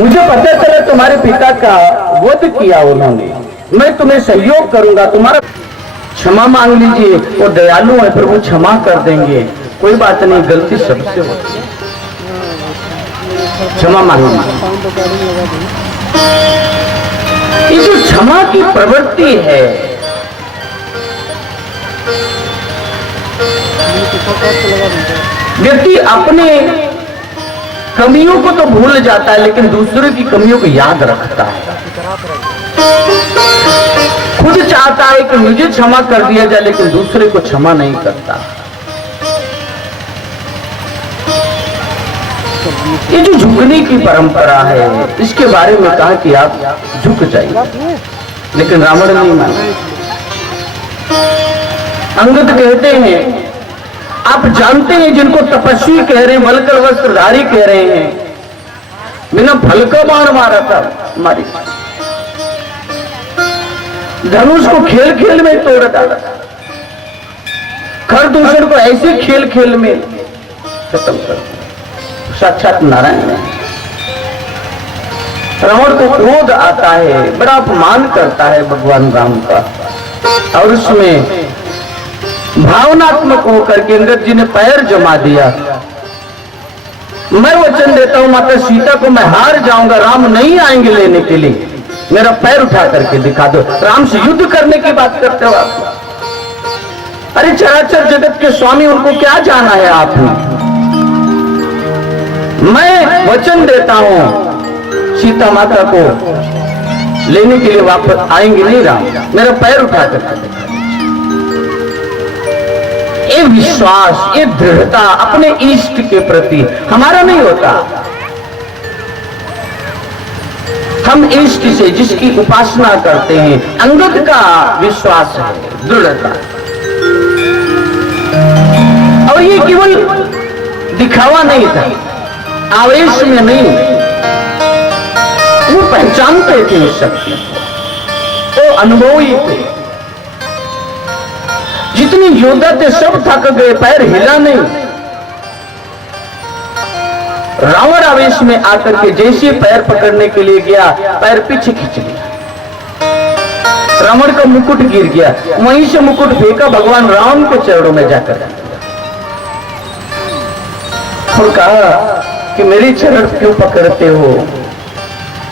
मुझे पता चला तुम्हारे पिता का वध किया उन्होंने, मैं तुम्हें सहयोग करूंगा, तुम्हारा क्षमा मांग लीजिए। वो दयालु है, प्रभु क्षमा कर देंगे, कोई बात नहीं, गलती सबसे होती है, क्षमा मांगना। ये जो क्षमा की प्रवृत्ति है, व्यक्ति अपने कमियों को तो भूल जाता है लेकिन दूसरे की कमियों को याद रखता है। खुद चाहता है कि मुझे क्षमा कर दिया जाए लेकिन दूसरे को क्षमा नहीं करता। ये जो झुकने की परंपरा है, इसके बारे में कहा कि आप झुक जाइए, लेकिन रावण नहीं माना। अंगद कहते हैं, आप जानते हैं जिनको तपस्वी कह रहे हैं, वलकल वस्त्रधारी कह रहे हैं, बिना फल का बाण मारा था हमारी, धनुष को खेल खेल में तोड़ डाला, खरदूषण को ऐसे खेल खेल में खत्म कर, साक्षात नारायण है। रावण को क्रोध आता है, बड़ा अपमान करता है भगवान राम का, और उसमें भावनात्मक होकर के अंगद जी ने पैर जमा दिया। मैं वचन देता हूं माता सीता को मैं हार जाऊंगा, राम नहीं आएंगे लेने के लिए, मेरा पैर उठा करके दिखा दो। राम से युद्ध करने की बात करते हो आप? अरे चराचर जगत के स्वामी, उनको क्या जाना है आपने? मैं वचन देता हूं सीता माता को लेने के लिए वापस आएंगे नहीं राम, मेरा पैर उठा करके। ये विश्वास, ये दृढ़ता अपने इष्ट के प्रति हमारा नहीं होता। हम इष्ट से जिसकी उपासना करते हैं, अंगद का विश्वास है, दृढ़ता, और ये केवल दिखावा नहीं था, आवेश में नहीं, वो पहचानते थे उस शक्ति को, वो अनुभवी थे। जितने योद्धा थे सब थक गए, पैर हिला नहीं। रावण आवेश में आकर के जैसे पैर पकड़ने के लिए गया, पैर पीछे खींच लिया, रावण का मुकुट गिर गया, वहीं से मुकुट फेंका भगवान राम के चरणों में जाकर और कहा कि मेरे चरण क्यों पकड़ते हो,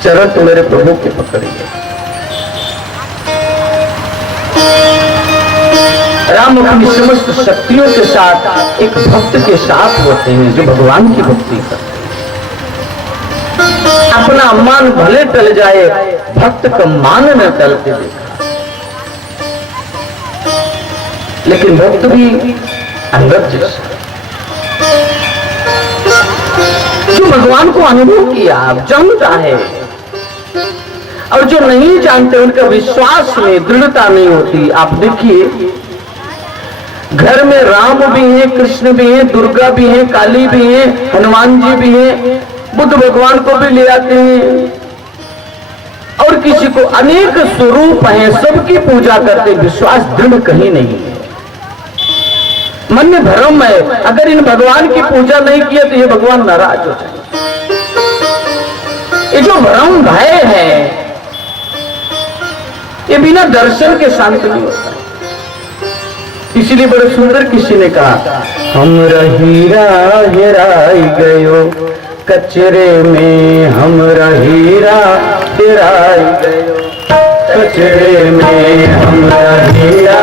चरण तो मेरे प्रभु के पकड़िए। राम अपनी समस्त शक्तियों के साथ एक भक्त के साथ होते हैं जो भगवान की भक्ति करते हैं। अपना मान भले टल जाए, भक्त का मान न टलते देखा, लेकिन भक्त भी अंगद जैसा जो भगवान को अनुभव किया, जानता है, और जो नहीं जानते उनका विश्वास में दृढ़ता नहीं होती। आप देखिए, घर में राम भी हैं, कृष्ण भी हैं, दुर्गा भी हैं, काली भी हैं, हनुमान जी भी हैं, बुद्ध भगवान को भी ले आते हैं, और किसी को अनेक स्वरूप हैं, सबकी पूजा करते, विश्वास दृढ़ कहीं नहीं है, मन में भ्रम है। अगर इन भगवान की पूजा नहीं किया तो ये भगवान नाराज हो जाए। ये जो भ्रम भय है, ये बिना दर्शन के शांत नहीं होता। इसलिए बड़े सुंदर किसी ने कहा, हमरा हीरा हेराई गयो कचरे में, हमरा हीरा हेराई गयो कचरे में, हमरा हीरा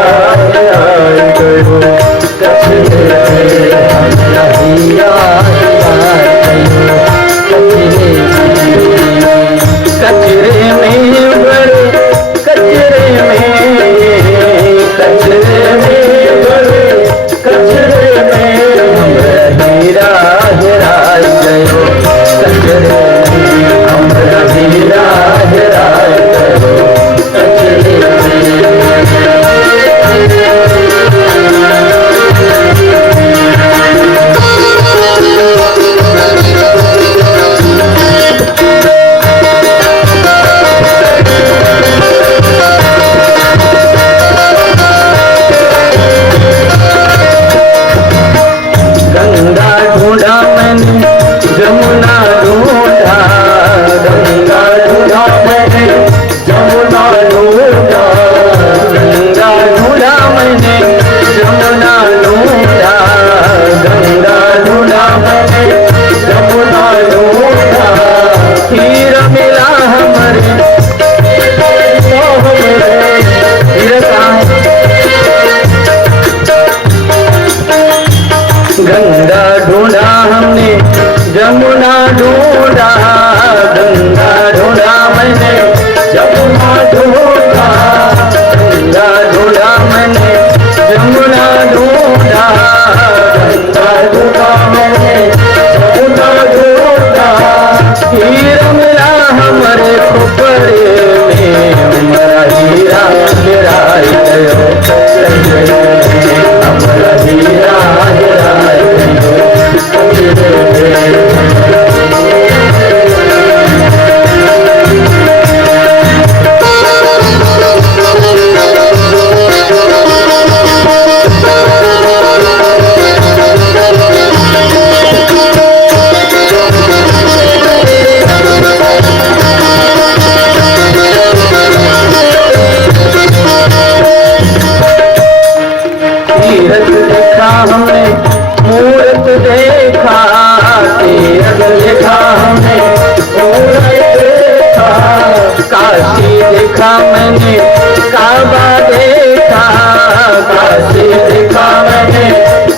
हेराई गयो कचरे में, हमरा हीरा हेराई गयो कचरे में, कचरे में बड़े कचरे में, कचरे में कचरे में हमरा हीरा हेराई गयो कचरे में, हमरा हीरा हेराई गयो कचरे में। जमुना ढूंढा, गंगा ढूंढा मैंने, जमुना ढूंढा, गंगा ढूंढा मैंने, जमुना ढूंढा, गंगा ढूंढा मैंने, जमुना ढूंढा। हीरा मिला हमारे खोपड़े में, हमारा हीरा गिराई गयो, हमारा हीरा गिराई गयो। तीरथ देखा हमने, मूरत देखा, तीरथ देखा हमने, मूरत देखा, काशी देखा मैंने, काबा देखा, काशी देखा मैंने,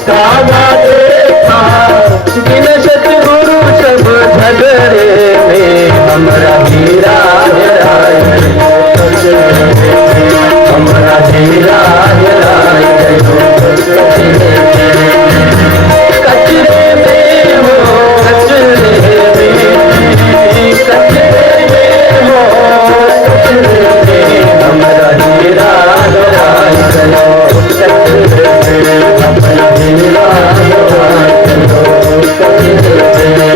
काबा देखा। बिन सतगुरु सब झगड़े में, हमारा हीरा हेराय गयो, हमारा हीरा हेराय गयो। कचरे में हो, कचरे में, कचरे में हो, कचरे में, हमारा हीरा हेराय गयो, कचरे में, हमारा हीरा हेराय गयो, कचरे में।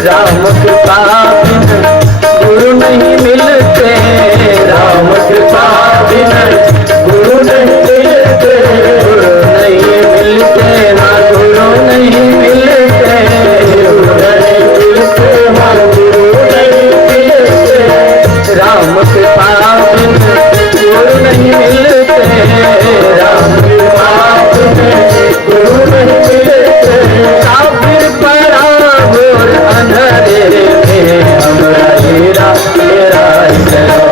राम कृपा बिन गुरु नहीं मिलते, राम कृपा बिन गुरु नहीं मिलते, गुरु नहीं मिलते, ना गुरु नहीं मिलते, गुरु नहीं मिलते, ना गुरु नहीं मिलते। राम कृपा बिन गुरु नहीं मिलते, राम कृपा बिन गुरु नहीं मिलते। काफिर पड़ा घोर अंधेरे में, हमारा हीरा हेराय गयो,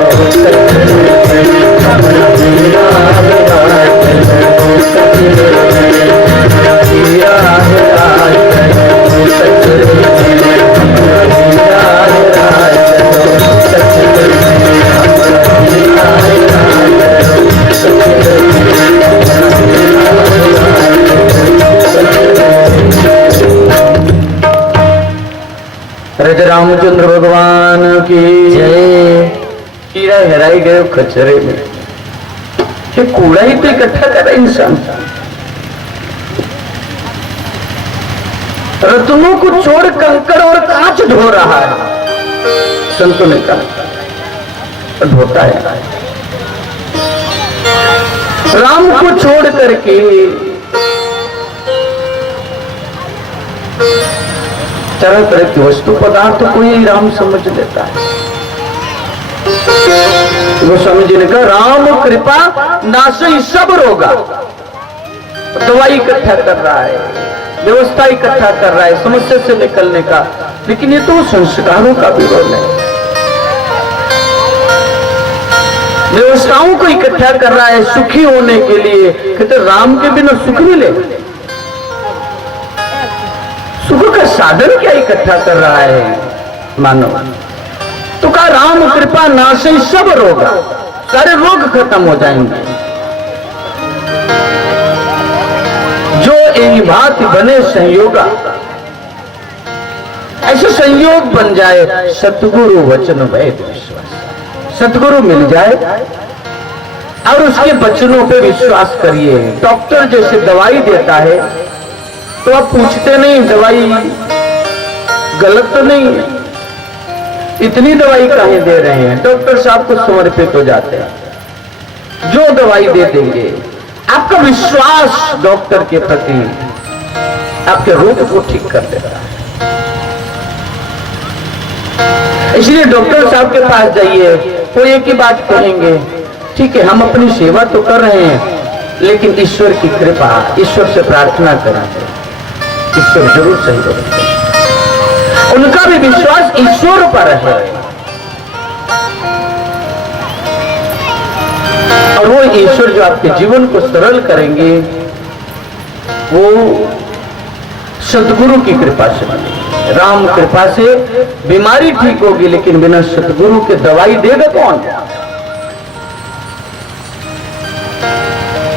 हमारा हीरा हेराय गयो, हमारा हीरा हेराय गयो, हमारा हीरा हेराय गयो, हमारा हीरा हेराय गयो। रज रामचंद्र भगवान की जय। हीरा हेराई गए कचरे में, ये कूड़ा ही तो इकट्ठा कर इंसान। रत्नों को छोड़ कंकड़ और कांच ढो रहा है, संतों ने कहा ढोता है। राम को छोड़ करके तरह तरह की वस्तु पदार्थ को ही राम समझ लेता है। गोस्वामी जी ने कहा राम कृपा नाशई सब रोगा। दवाई इकट्ठा कर रहा है, व्यवस्था इकट्ठा कर रहा है समस्या से निकलने का, लेकिन ये तो संस्कारों का विरोध है। व्यवस्थाओं को इकट्ठा कर रहा है सुखी होने के लिए, कहते राम के बिना सुख मिले। सुख का साधन क्या इकट्ठा कर रहा है मानव? तो कहा राम कृपा नाशई सब रोग, सारे रोग खत्म हो जाएंगे। जो यही बात बने संयोगा, ऐसे संयोग बन जाए सतगुरु वचन वैद विश्वास। सतगुरु मिल जाए और उसके वचनों पे विश्वास करिए। डॉक्टर जैसे दवाई देता है तो आप पूछते नहीं दवाई गलत तो नहीं है, इतनी दवाई काहे दे रहे हैं? डॉक्टर साहब को समर्पित हो जाते हैं, जो दवाई दे देंगे। आपका विश्वास डॉक्टर के प्रति आपके रोग को ठीक कर देता है। इसलिए डॉक्टर साहब के पास जाइए, वो एक ही बात कहेंगे, ठीक है हम अपनी सेवा तो कर रहे हैं, लेकिन ईश्वर की कृपा, ईश्वर से प्रार्थना करें ईश्वर जरूर सही करेंगे। उनका भी विश्वास ईश्वर पर है और वो ईश्वर जो आपके जीवन को सरल करेंगे वो सतगुरु की कृपा से मिलेगी। राम कृपा से बीमारी ठीक होगी, लेकिन बिना सतगुरु के दवाई देगा कौन?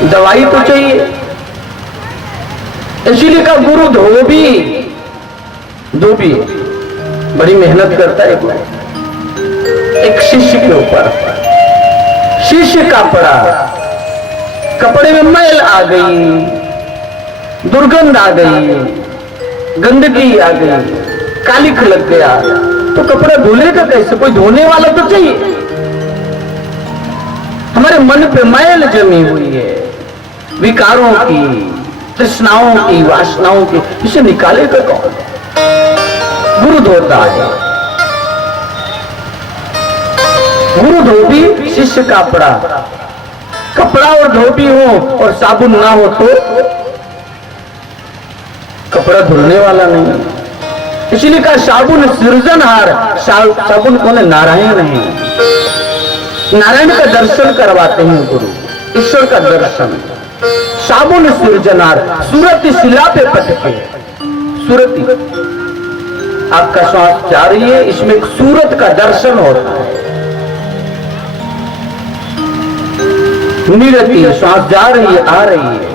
दवाई तो चाहिए, इसीलिए का गुरु धोबी बड़ी मेहनत करता है एक शिष्य के ऊपर। शिष्य का पड़ा, कपड़े में मैल आ गई, दुर्गंध आ गई, गंदगी आ गई, कालिख लग गया, तो कपड़ा धुलेगा कैसे? कोई धोने वाला तो चाहिए। हमारे मन पे मैल जमी हुई है, विकारों की, तृष्णाओं की, वासनाओं की, इसे निकालेगा कौन? गुरु धोता है। गुरु धोबी, शिष्य कपड़ा। कपड़ा और धोबी हो और साबुन ना हो तो कपड़ा धुलने वाला नहीं। इसलिए कहा साबुन सृजनहार। साबुन कौन है? नारायण है। नारायण का दर्शन करवाते हैं गुरु, ईश्वर का दर्शन। साबुन सृजनहार, सूरत शिला पे पटके। सूरती, आपका श्वास जा रही है, इसमें एक सूरत का दर्शन होता है। निरति, श्वास जा रही है, आ रही है,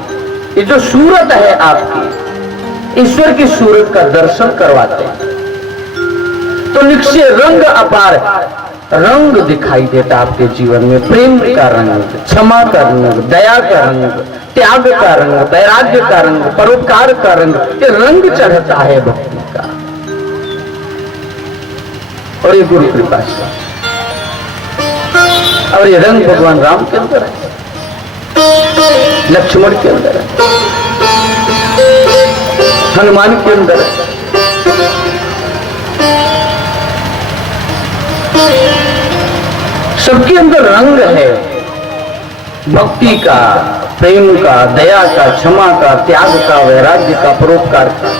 ये जो सूरत है आपकी, ईश्वर की सूरत का दर्शन करवाते हैं। तो निश्चय रंग अपार, रंग दिखाई देता आपके जीवन में। प्रेम का रंग, क्षमा का रंग, दया का रंग, त्याग का रंग, वैराग्य का रंग, परोपकार का रंग, ये रंग चढ़ता है भक्ति का। और ये गुरु कृपा से, और ये रंग भगवान राम के अंदर है, लक्ष्मण के अंदर है, हनुमान के अंदर है। सबके अंदर रंग है, भक्ति का, प्रेम का, दया का, क्षमा का, त्याग का, वैराग्य का, परोपकार का।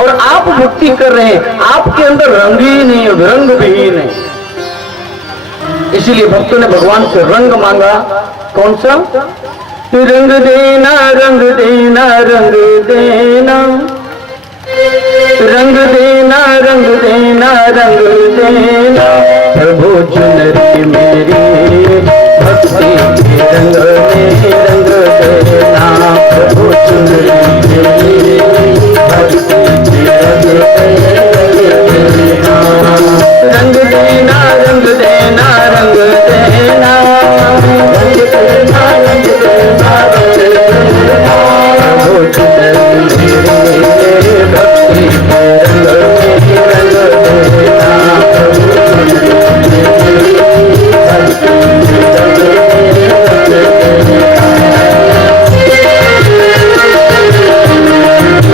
और आप भक्ति कर रहे हैं, आपके अंदर रंग ही नहीं है, रंग विहीन है। इसीलिए भक्तों ने भगवान से रंग मांगा। कौन सा? रंग देना, रंग देना, रंग देना, रंग देना, रंग देना, रंग देना, प्रभु चुनरी मेरी भक्ति के रंग में रंग देना, प्रभु चुनरी मेरी भक्ति के रंग देना, रंग देना, रंग देना, रंग देना, रंग देना, रंग देना, रंग देना, प्रभु चुनरी मेरी भक्ति के रंग में रंग देना, प्रभु चुनरी मेरी भक्ति के रंग में रंग देना।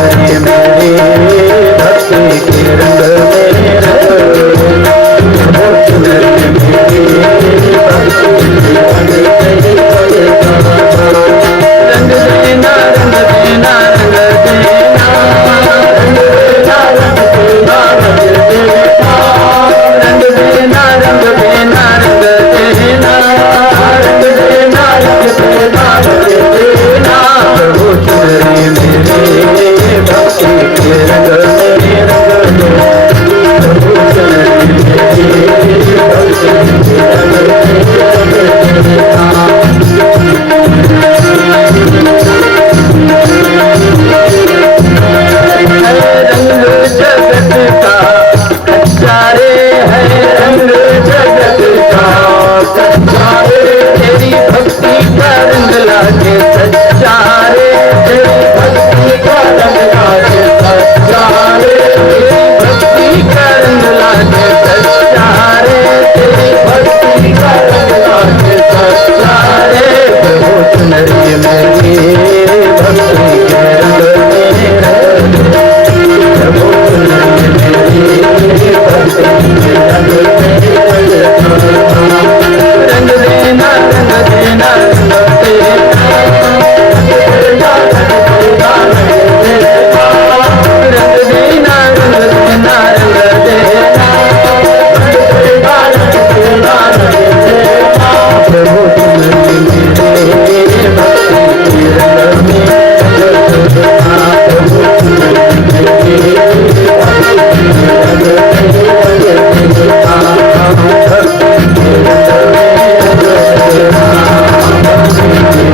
चुनरी मेरी भक्ति के रंग में वो चुनरी मेरी भक्ति के रंग रंग देना रंग देना रंग देना रंग देना रंग देना रंग देना रंग देना रंग देना रंग देना रंग देना रंग देना प्रभु चुनरी मेरे भक्ति के रंग में रंग दो प्रभु चुनरी मेरे भक्ति के रंग में रंग देना रंग जगत का कच्चा रे है रंग जगत का कच्चा रे तेरी भक्ति का रंग लागे सच्चा रे तेरी भक्ति का रंग लागे सच्चा रे तेरी भक्ति का रंग लागे सच्चा रे तेरी भक्ति का रंग लागे सच्चा रे प्रभु चुनरी मेरी भक्ति के रंग में रंग प्रभु चुनरी मेरी भक्ति के रंग में रंग देना रंग देना रंग देना रंग देना रंग देना रंग देना प्रभु चुनरी मेरे भक्ति के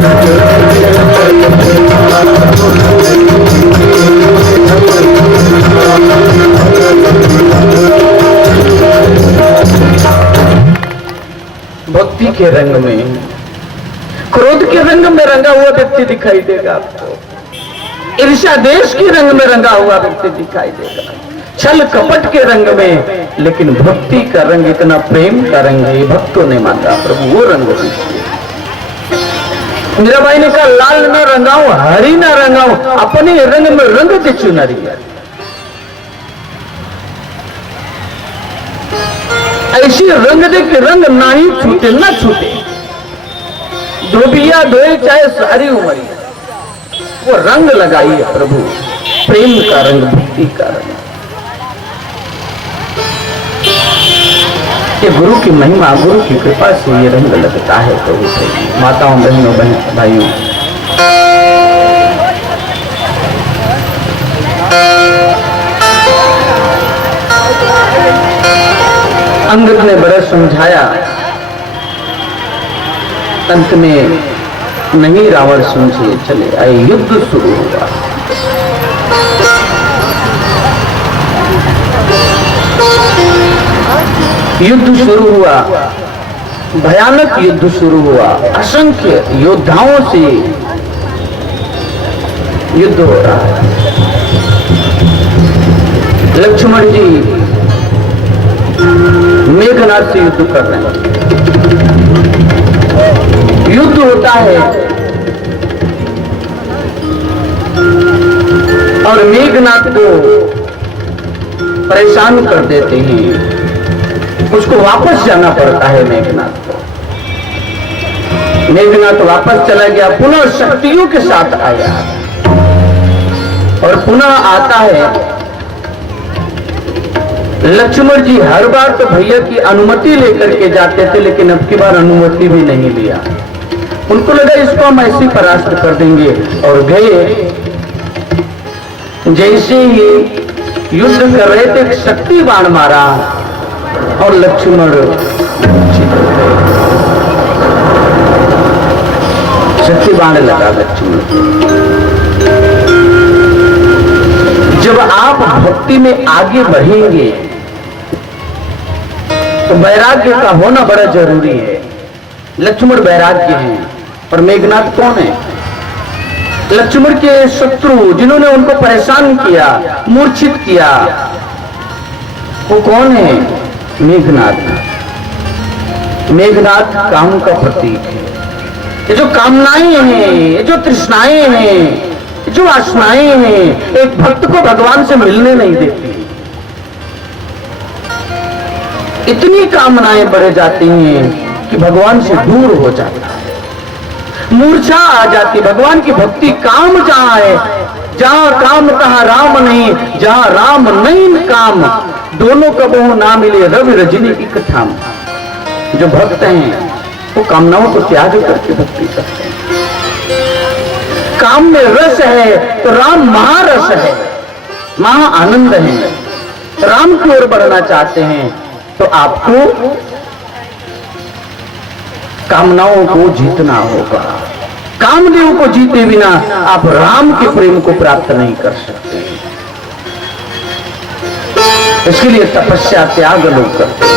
रंग में प्रभु चुनरी मेरे भक्ति के रंग भक्ति के रंग में क्रोध के रंग में रंगा हुआ व्यक्ति दिखाई देगा आपको, ईर्ष्या देश के रंग में रंगा हुआ व्यक्ति दिखाई देगा, छल कपट के रंग में, लेकिन भक्ति का रंग इतना प्रेम का रंग है, भक्तों ने मांगा प्रभु वो रंग दीजिए। मीराबाई ने कहा लाल न रंगाऊं हरी न रंगाऊं अपने रंग में रंग दे चुनरिया। ऐसी रंग दे के रंग ना ही छूटे ना छूटे, धोबिया धोए चाहे सारी उमरिया, वो रंग लगाइए प्रभु, प्रेम का रंग, भक्ति का रंग। ये गुरु की महिमा, गुरु की कृपा से ये रंग लगता है प्रभु से। माताओं बहनों भाइयों, अंगद ने बड़ा समझाया, अंत में नहीं रावण समझे चले आए, युद्ध शुरू हुआ। युद्ध शुरू हुआ, भयानक युद्ध शुरू हुआ, असंख्य योद्धाओं से युद्ध हो रहा है। लक्ष्मण जी मेघनाथ से युद्ध कर रहे हैं, युद्ध होता है और मेघनाथ को परेशान कर देते हैं, उसको वापस जाना पड़ता है मेघनाथ को। मेघनाथ वापस चला गया, पुनः शक्तियों के साथ आया और पुनः आता है। लक्ष्मण जी हर बार तो भैया की अनुमति लेकर के जाते थे, लेकिन अब की बार अनुमति भी नहीं लिया। उनको लगा इसको हम ऐसे परास्त कर देंगे और गए। जैसे ही युद्ध कर रहे थे, शक्ति बाण मारा और लक्ष्मण शक्ति बाण लगा लक्ष्मण। जब आप भक्ति में आगे बढ़ेंगे तो वैराग्य का होना बड़ा जरूरी है। लक्ष्मण वैराग्य हैं और मेघनाथ कौन है? लक्ष्मण के शत्रु जिन्होंने उनको परेशान किया, मूर्छित किया, वो कौन है? मेघनाथ। मेघनाथ काम का प्रतीक है। ये जो कामनाएं हैं, ये जो तृष्णाएं हैं, जो वासनाएं हैं एक भक्त को भगवान से मिलने नहीं देती। इतनी कामनाएं बढ़ जाती हैं कि भगवान से दूर हो जाता है, मूर्छा आ जाती। भगवान की भक्ति काम जहां है, जहां काम तहां राम नहीं, जहां राम नहीं काम, दोनों कबहू ना मिले रवि रजनी इकट्ठा। जो भक्त हैं वो कामनाओं को त्याग करके भक्ति करते हैं। काम में रस है तो राम महारस है, महा आनंद है। राम की ओर बढ़ना चाहते हैं तो आपको कामनाओं को जीतना होगा। कामदेव को जीते बिना आप राम के प्रेम को प्राप्त नहीं कर सकते। इसके लिए तपस्या त्याग लोग करते हैं।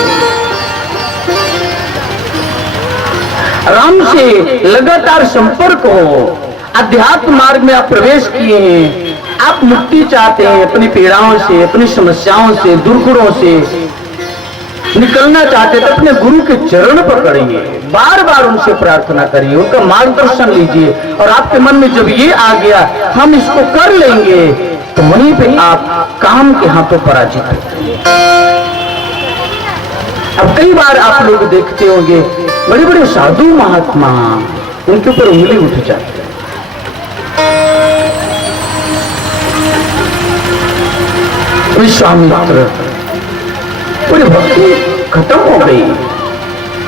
राम से लगातार संपर्क हो। अध्यात्म मार्ग में आप प्रवेश किए हैं, आप मुक्ति चाहते हैं, अपनी पीड़ाओं से, अपनी समस्याओं से, दुर्गुणों से निकलना चाहते हैं तो अपने गुरु के चरण पकड़िए, बार बार उनसे प्रार्थना करिए, उनका मार्गदर्शन लीजिए। और आपके मन में जब ये आ गया हम इसको कर लेंगे, तो वहीं पे आप काम के हाथों पराजित होते हैं। अब कई बार आप लोग देखते होंगे बड़े बड़े साधु महात्मा, उनके ऊपर उंगली उठ जाती है। विश्वामित्र पूरी भक्ति खत्म हो गई,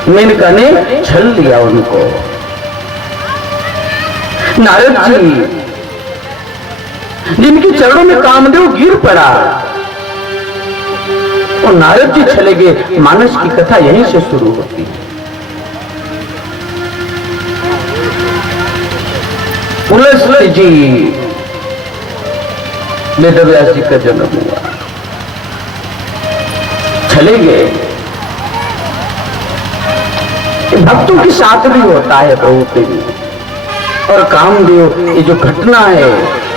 मेनका ने छल लिया उनको। नारद जी जिनके चरणों में कामदेव गिर पड़ा, और नारद जी चले गए। मानस की कथा यहीं से शुरू होती है। पुलस्त्य जी वेदव्यास जी का जन्म हुआ, चले गए। भक्तों के साथ भी होता है प्रभु प्रेमी। और कामदेव, ये जो घटना है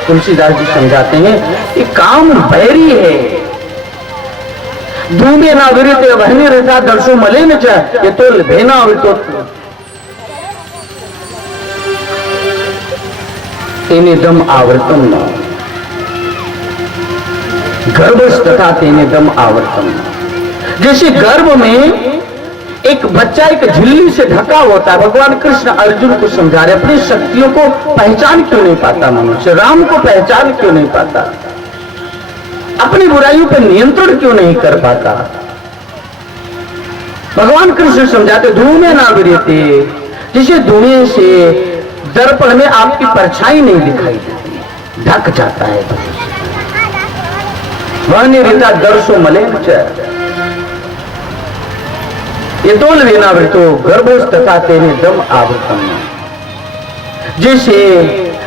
तुलसीदास जी समझाते हैं, ये काम बैरी है। धूमे ना विरते वहने रहता दर्शो मले न चा, ये तो भेना तो तेने दम आवर्तम न गर्भस्थ तथा तेने दम आवर्तम। जैसे गर्भ में एक बच्चा एक झिल्ली से ढका होता है, भगवान कृष्ण अर्जुन को समझा रहे अपनी शक्तियों को पहचान क्यों नहीं पाता मनुष्य, राम को पहचान क्यों नहीं पाता, अपनी बुराइयों पर नियंत्रण क्यों नहीं कर पाता। भगवान कृष्ण समझाते धूमे ना विरते, जिसे धुएं से दर्पण में आपकी परछाई नहीं दिखाई देती, ढक जाता है। वह निरिता दर्शो मले ये तोल वेना वृतो गर्भस्थ तथा तेने दम आवृतम। जैसे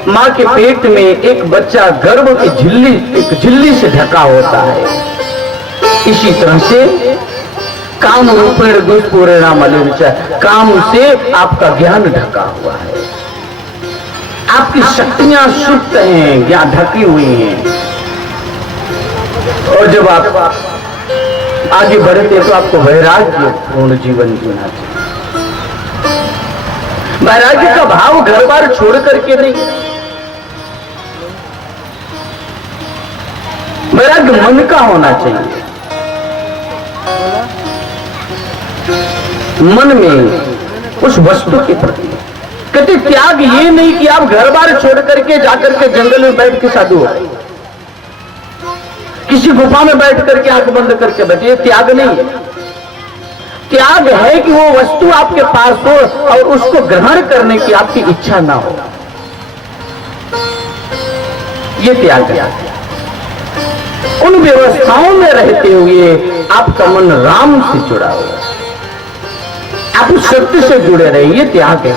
मां के पेट में एक बच्चा गर्भ की झिल्ली से ढका होता है, इसी तरह से काम रूपेण दुष्पूर्णा मलिनचा, काम से आपका ज्ञान ढका हुआ है, आपकी शक्तियां सुप्त हैं, ज्ञान ढकी हुई हैं। और जब आप आगे बढ़ते तो आपको वैराग्य पूर्ण जीवन जीना चाहिए। वैराग्य का भाव घर बार छोड़ करके नहीं, वैराग्य मन का होना चाहिए। मन में उस वस्तु के प्रति कहते त्याग ये नहीं कि आप घर बार छोड़ करके जाकर के जंगल में बैठ के साधु हो, किसी गुफा में बैठ करके आंख बंद करके बैठे, त्याग नहीं है। त्याग है कि वो वस्तु आपके पास हो और उसको ग्रहण करने की आपकी इच्छा ना हो, ये त्याग है। उन व्यवस्थाओं में रहते हुए आपका मन राम से जुड़ा हो, आप उस सत्य से जुड़े रहे, ये त्याग है।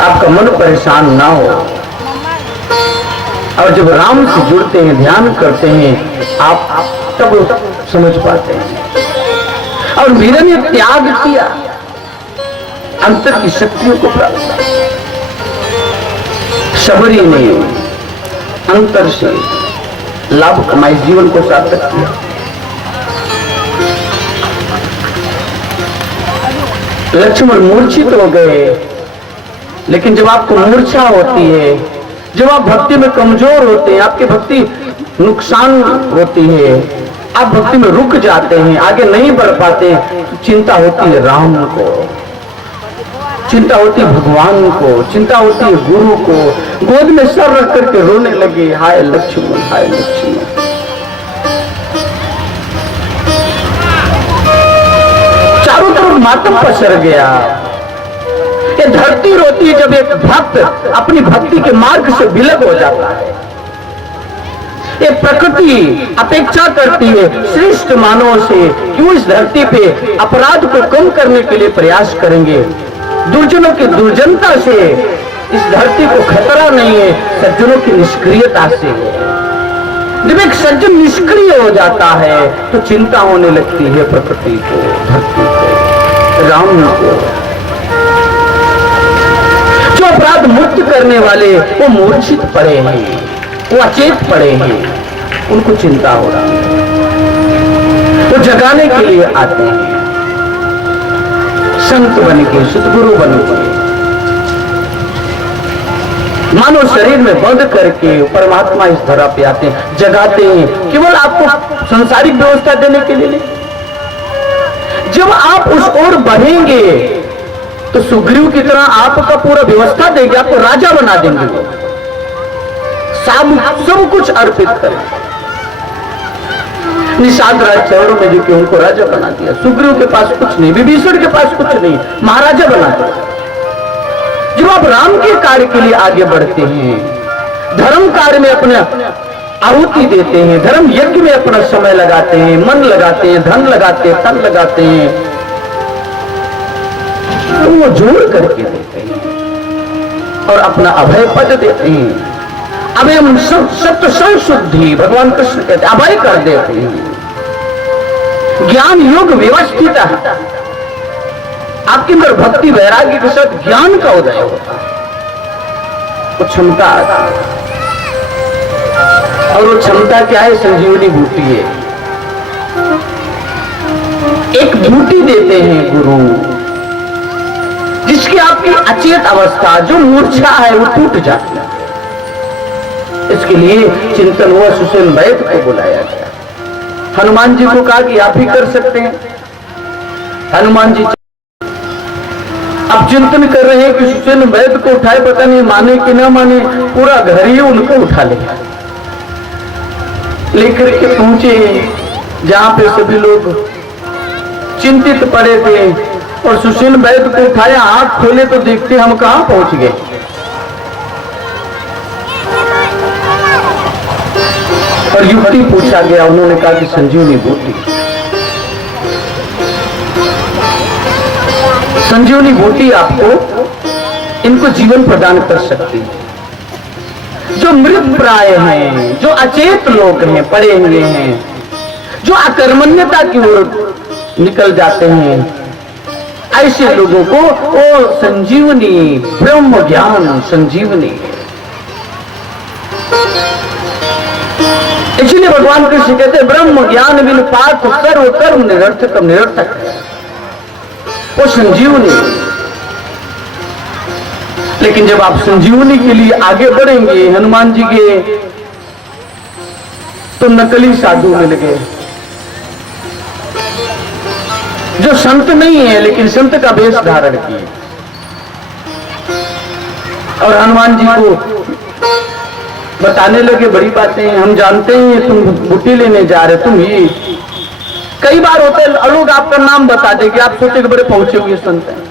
आपका मन परेशान ना हो, और जब राम से जुड़ते हैं, ध्यान करते हैं, आप तब समझ पाते हैं। और मीरा ने त्याग किया, अंतर की शक्तियों को प्राप्त। शबरी ने अंतर से लाभ कमाई, जीवन को सार्थक किया। लक्ष्मण मूर्छित हो गए, लेकिन जब आपको मूर्छा होती है, जब आप भक्ति में कमजोर होते हैं, आपकी भक्ति नुकसान होती है, आप भक्ति में रुक जाते हैं, आगे नहीं बढ़ पाते, तो चिंता होती है राम को, चिंता होती है भगवान को, चिंता होती है गुरु को। गोद में सर रख करके रोने लगे, हाय लक्ष्मण, हाय लक्ष्मण। चारों तरफ मातम पसर गया। ये धरती रोती है जब एक भक्त अपनी भक्ति के मार्ग से विलग हो जाता है। ये प्रकृति अपेक्षा करती है श्रेष्ठ मानवों से कि वो इस धरती पे अपराध को कम करने के लिए प्रयास करेंगे। दुर्जनों की दुर्जनता से इस धरती को खतरा नहीं है, सज्जनों की निष्क्रियता से है। जब एक सज्जन निष्क्रिय हो जाता है तो चिंता होने लगती है प्रकृति को, धरती को, राम को। जो अपराध मुक्त करने वाले वो मूर्छित पड़े हैं, वो अचेत पड़े हैं, उनको चिंता हो रहा है, वो जगाने के लिए आते हैं, संत बन के, सदगुरु बन के, मानव शरीर में बंद करके परमात्मा इस धरा पे आते हैं, जगाते हैं, केवल आपको सांसारिक व्यवस्था देने के लिए नहीं। जब आप उस ओर बढ़ेंगे तो सुग्रीव की तरह आपका पूरा व्यवस्था देंगे, आपको राजा बना देंगे, वो सब कुछ अर्पित करेंगे। निषाद राज चरणों में जो उनको राजा बना दिया। सुग्रीव के पास कुछ नहीं, विभीषण के पास कुछ नहीं, महाराजा बना दिया। जब आप राम के कार्य के लिए आगे बढ़ते हैं, धर्म कार्य में अपने आहुति देते हैं, धर्म यज्ञ में अपना समय लगाते हैं, मन लगाते हैं, धन लगाते हैं, तन लगाते हैं, तो वो जोड़ करके देते हैं और अपना अभय पद देते हैं। अभय सत्य संशुद्धि भगवान कृष्ण कहते हैं, अभय कर देते हैं। ज्ञान योग व्यवस्थित है, आपके अंदर भक्ति वैराग्य के साथ ज्ञान का उदय होता है, वो क्षमता आता है। और वो क्षमता क्या है? संजीवनी बूटी है। एक बूटी देते हैं गुरु, जिसकी आपकी अचेत अवस्था, जो मूर्छा है, वो टूट जाती है। इसके लिए चिंतन हुआ, सुषेण वैद्य को बुलाया गया। हनुमान जी को कहा कि आप ही कर सकते हैं। हनुमान जी अब चिंतन कर रहे हैं कि सुषेण वैद्य को उठाए, पता नहीं माने कि ना माने, पूरा घर ही उनको उठा लेगा। लेकर के पहुंचे जहां पे सभी लोग चिंतित पड़े थे, और सुषेण वैद्य को उठाया, आंख खोले तो देखते हम कहां पहुंच गए। और युक्ति पूछा गया, उन्होंने कहा कि संजीवनी बूटी, संजीवनी बूटी आपको इनको जीवन प्रदान कर सकती है। जो मृत प्राय हैं, जो अचेत लोग हैं, पड़े हुए हैं, जो अकर्मण्यता की ओर निकल जाते हैं, ऐसे लोगों को वो संजीवनी, ब्रह्म ज्ञान संजीवनी। इसलिए भगवान कृष्ण कहते हैं ब्रह्म ज्ञान बिन पार्थ सर्व कर्म निरर्थक निरर्थक है, वो संजीवनी। लेकिन जब आप संजीवनी के लिए आगे बढ़ेंगे हनुमान जी के, तो नकली साधु मिल गए, जो संत नहीं है लेकिन संत का वेश धारण किए। और हनुमान जी को बताने लगे बड़ी बातें, हम जानते हैं तुम बूटी लेने जा रहे, तुम ही। कई बार होते हैं लोग आपका नाम बता देंगे, आप सोचे कि बड़े पहुंचे हुए संत हैं।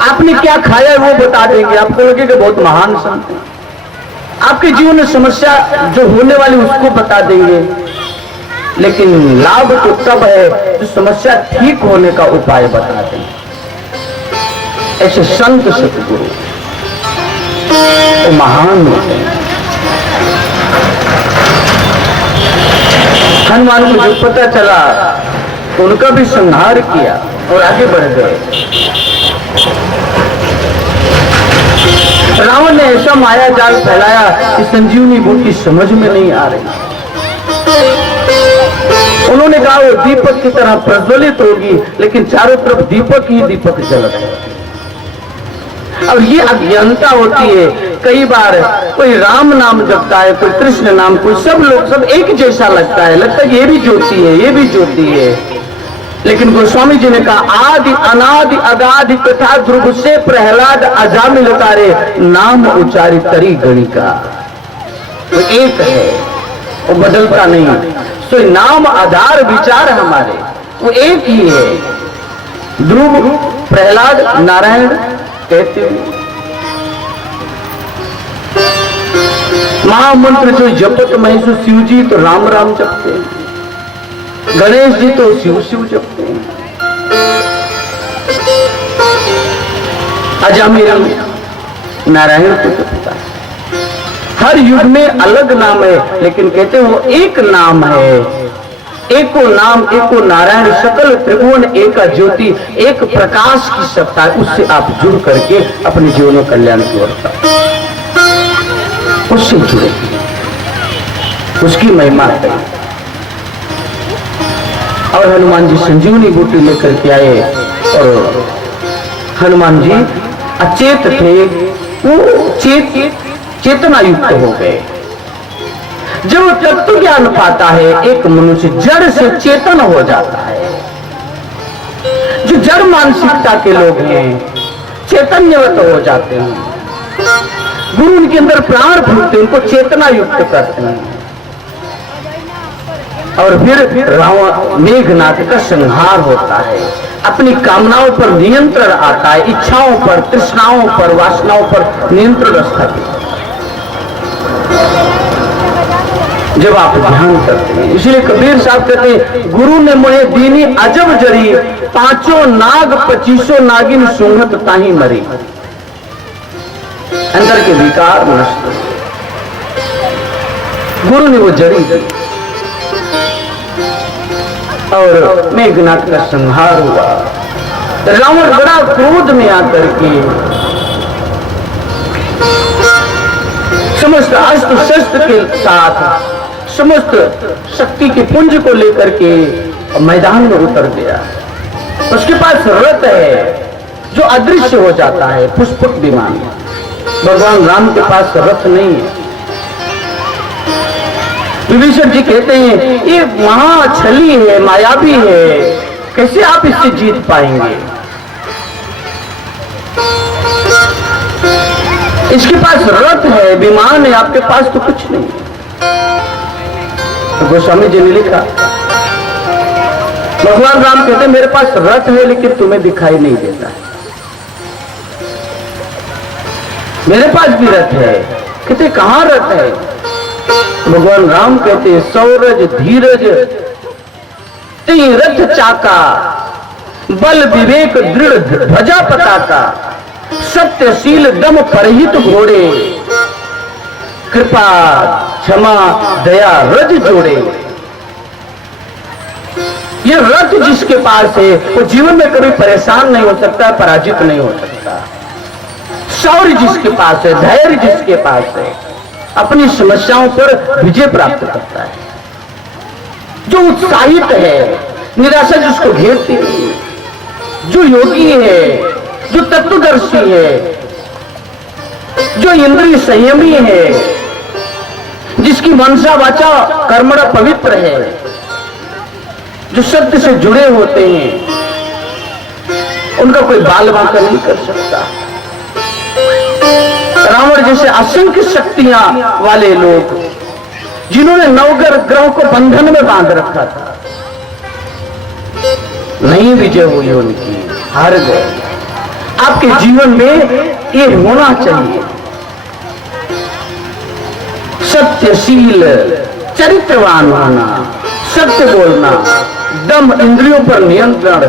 आपने क्या खाया है वो बता देंगे, आपको लगेगा बहुत महान संत हैं। आपके जीवन में समस्या जो होने वाली उसको बता देंगे, लेकिन लाभ तो तब है जो समस्या ठीक होने का उपाय बता देंगे। ऐसे संत सतगुरु तो महान होते हैं। हनुमान को जो पता चला तो उनका भी संहार किया और आगे बढ़ गए। रावण ने ऐसा माया जाल फैलाया कि संजीवनी बूटी समझ में नहीं आ रही। उन्होंने कहा वो दीपक की तरह प्रज्वलित होगी, लेकिन चारों तरफ दीपक ही दीपक जल रहे। और ये अज्ञानता होती है। कई बार कोई राम नाम जपता है, कोई कृष्ण नाम, कोई सब लोग सब एक जैसा लगता है ये भी ज्योति है, ये भी ज्योति है। लेकिन गोस्वामी जी ने कहा आदि अनादि अगाधि कथा ध्रुव से प्रहलाद अजामिल तारे नाम उच्चारी तरी गणिका। वो एक है, वो बदलता नहीं। तो नाम आधार विचार हमारे वो एक ही है। ध्रुव प्रहलाद नारायण कहते हैं। महामंत्र जो जपत महसू शिव जी तो राम राम जपते हैं, गणेश जी तो शिव शिव जपते हैं, अजामिल नारायण को जपता है। हर युग में अलग नाम है, लेकिन कहते हैं वो एक नाम है। एको नाम एको नारायण सकल त्रिभुवन एक ज्योति, एक प्रकाश की सत्ता है। उससे आप जुड़ करके अपने जीवन में कल्याण की ओर उससे जुड़े, उसकी महिमा है। और हनुमान जी संजीवनी बूटी लेकर के आए और हनुमान जी अचेत थे, वो चेतना युक्त हो गए। जब तत्व ज्ञान पाता है एक मनुष्य जड़ से चेतन हो जाता है। जो जड़ मानसिकता के लोग हैं चैतन्यवत हो जाते हैं। गुरु उनके अंदर प्राण फूटते हैं, उनको चेतना युक्त करते हैं। और फिर रावण मेघनाथ का संहार होता है। अपनी कामनाओं पर नियंत्रण आता है, इच्छाओं पर, तृष्णाओं पर, वासनाओं पर नियंत्रण स्थापित। जब आप ध्यान करते हैं, इसलिए कबीर साहब कहते हैं गुरु ने मोहे दीनी अजब जरी, पांचों नाग 25 नागिन सुंघत ताही मरी। अंदर के विकार नष्ट, गुरु ने वो जड़ी दी और मेघनाथ का संहार हुआ। रावण बड़ा क्रोध में आकर के समस्त अस्त्र शस्त्र के साथ समस्त शक्ति के पुंज को लेकर के मैदान में उतर गया। उसके पास रथ है जो अदृश्य हो जाता है, पुष्पक विमान। भगवान राम के पास रथ नहीं है। विभीषण जी कहते हैं ये महाछली है, मायावी है, कैसे आप इससे जीत पाएंगे? इसके पास रथ है, विमान है, आपके पास तो कुछ नहीं है। तो गोस्वामी जी ने लिखा, भगवान राम कहते मेरे पास रथ है लेकिन तुम्हें दिखाई नहीं देता है। मेरे पास भी रथ है, कहते कहां रथ है? भगवान राम कहते सौरज धीरज तीन रथ चाका, बल विवेक दृढ़ ध्वजा पताका, सत्यशील दम परहित घोड़े, कृपा क्षमा दया रज जोड़े। ये रथ जिसके पास है वो जीवन में कभी परेशान नहीं हो सकता, पराजित नहीं हो सकता। शौर्य जिसके पास है, धैर्य जिसके पास है, अपनी समस्याओं पर विजय प्राप्त करता है। जो उत्साहित है, निराशा जिसको घेरती है, जो योगी है, जो तत्वदर्शी है, जो इंद्रिय संयमी है, जिसकी मनसा वाचा कर्मणा पवित्र है, जो सत्य से जुड़े होते हैं, उनका कोई बाल बांका नहीं कर सकता। रावण जैसे असंख्य शक्तियां वाले लोग जिन्होंने नवग्रह ग्रहों को बंधन में बांध रखा था, नहीं विजय हुई उनकी, हार गए। आपके जीवन में ये होना चाहिए, सत्यशील चरित्रवान होना, सत्य बोलना, दम इंद्रियों पर नियंत्रण,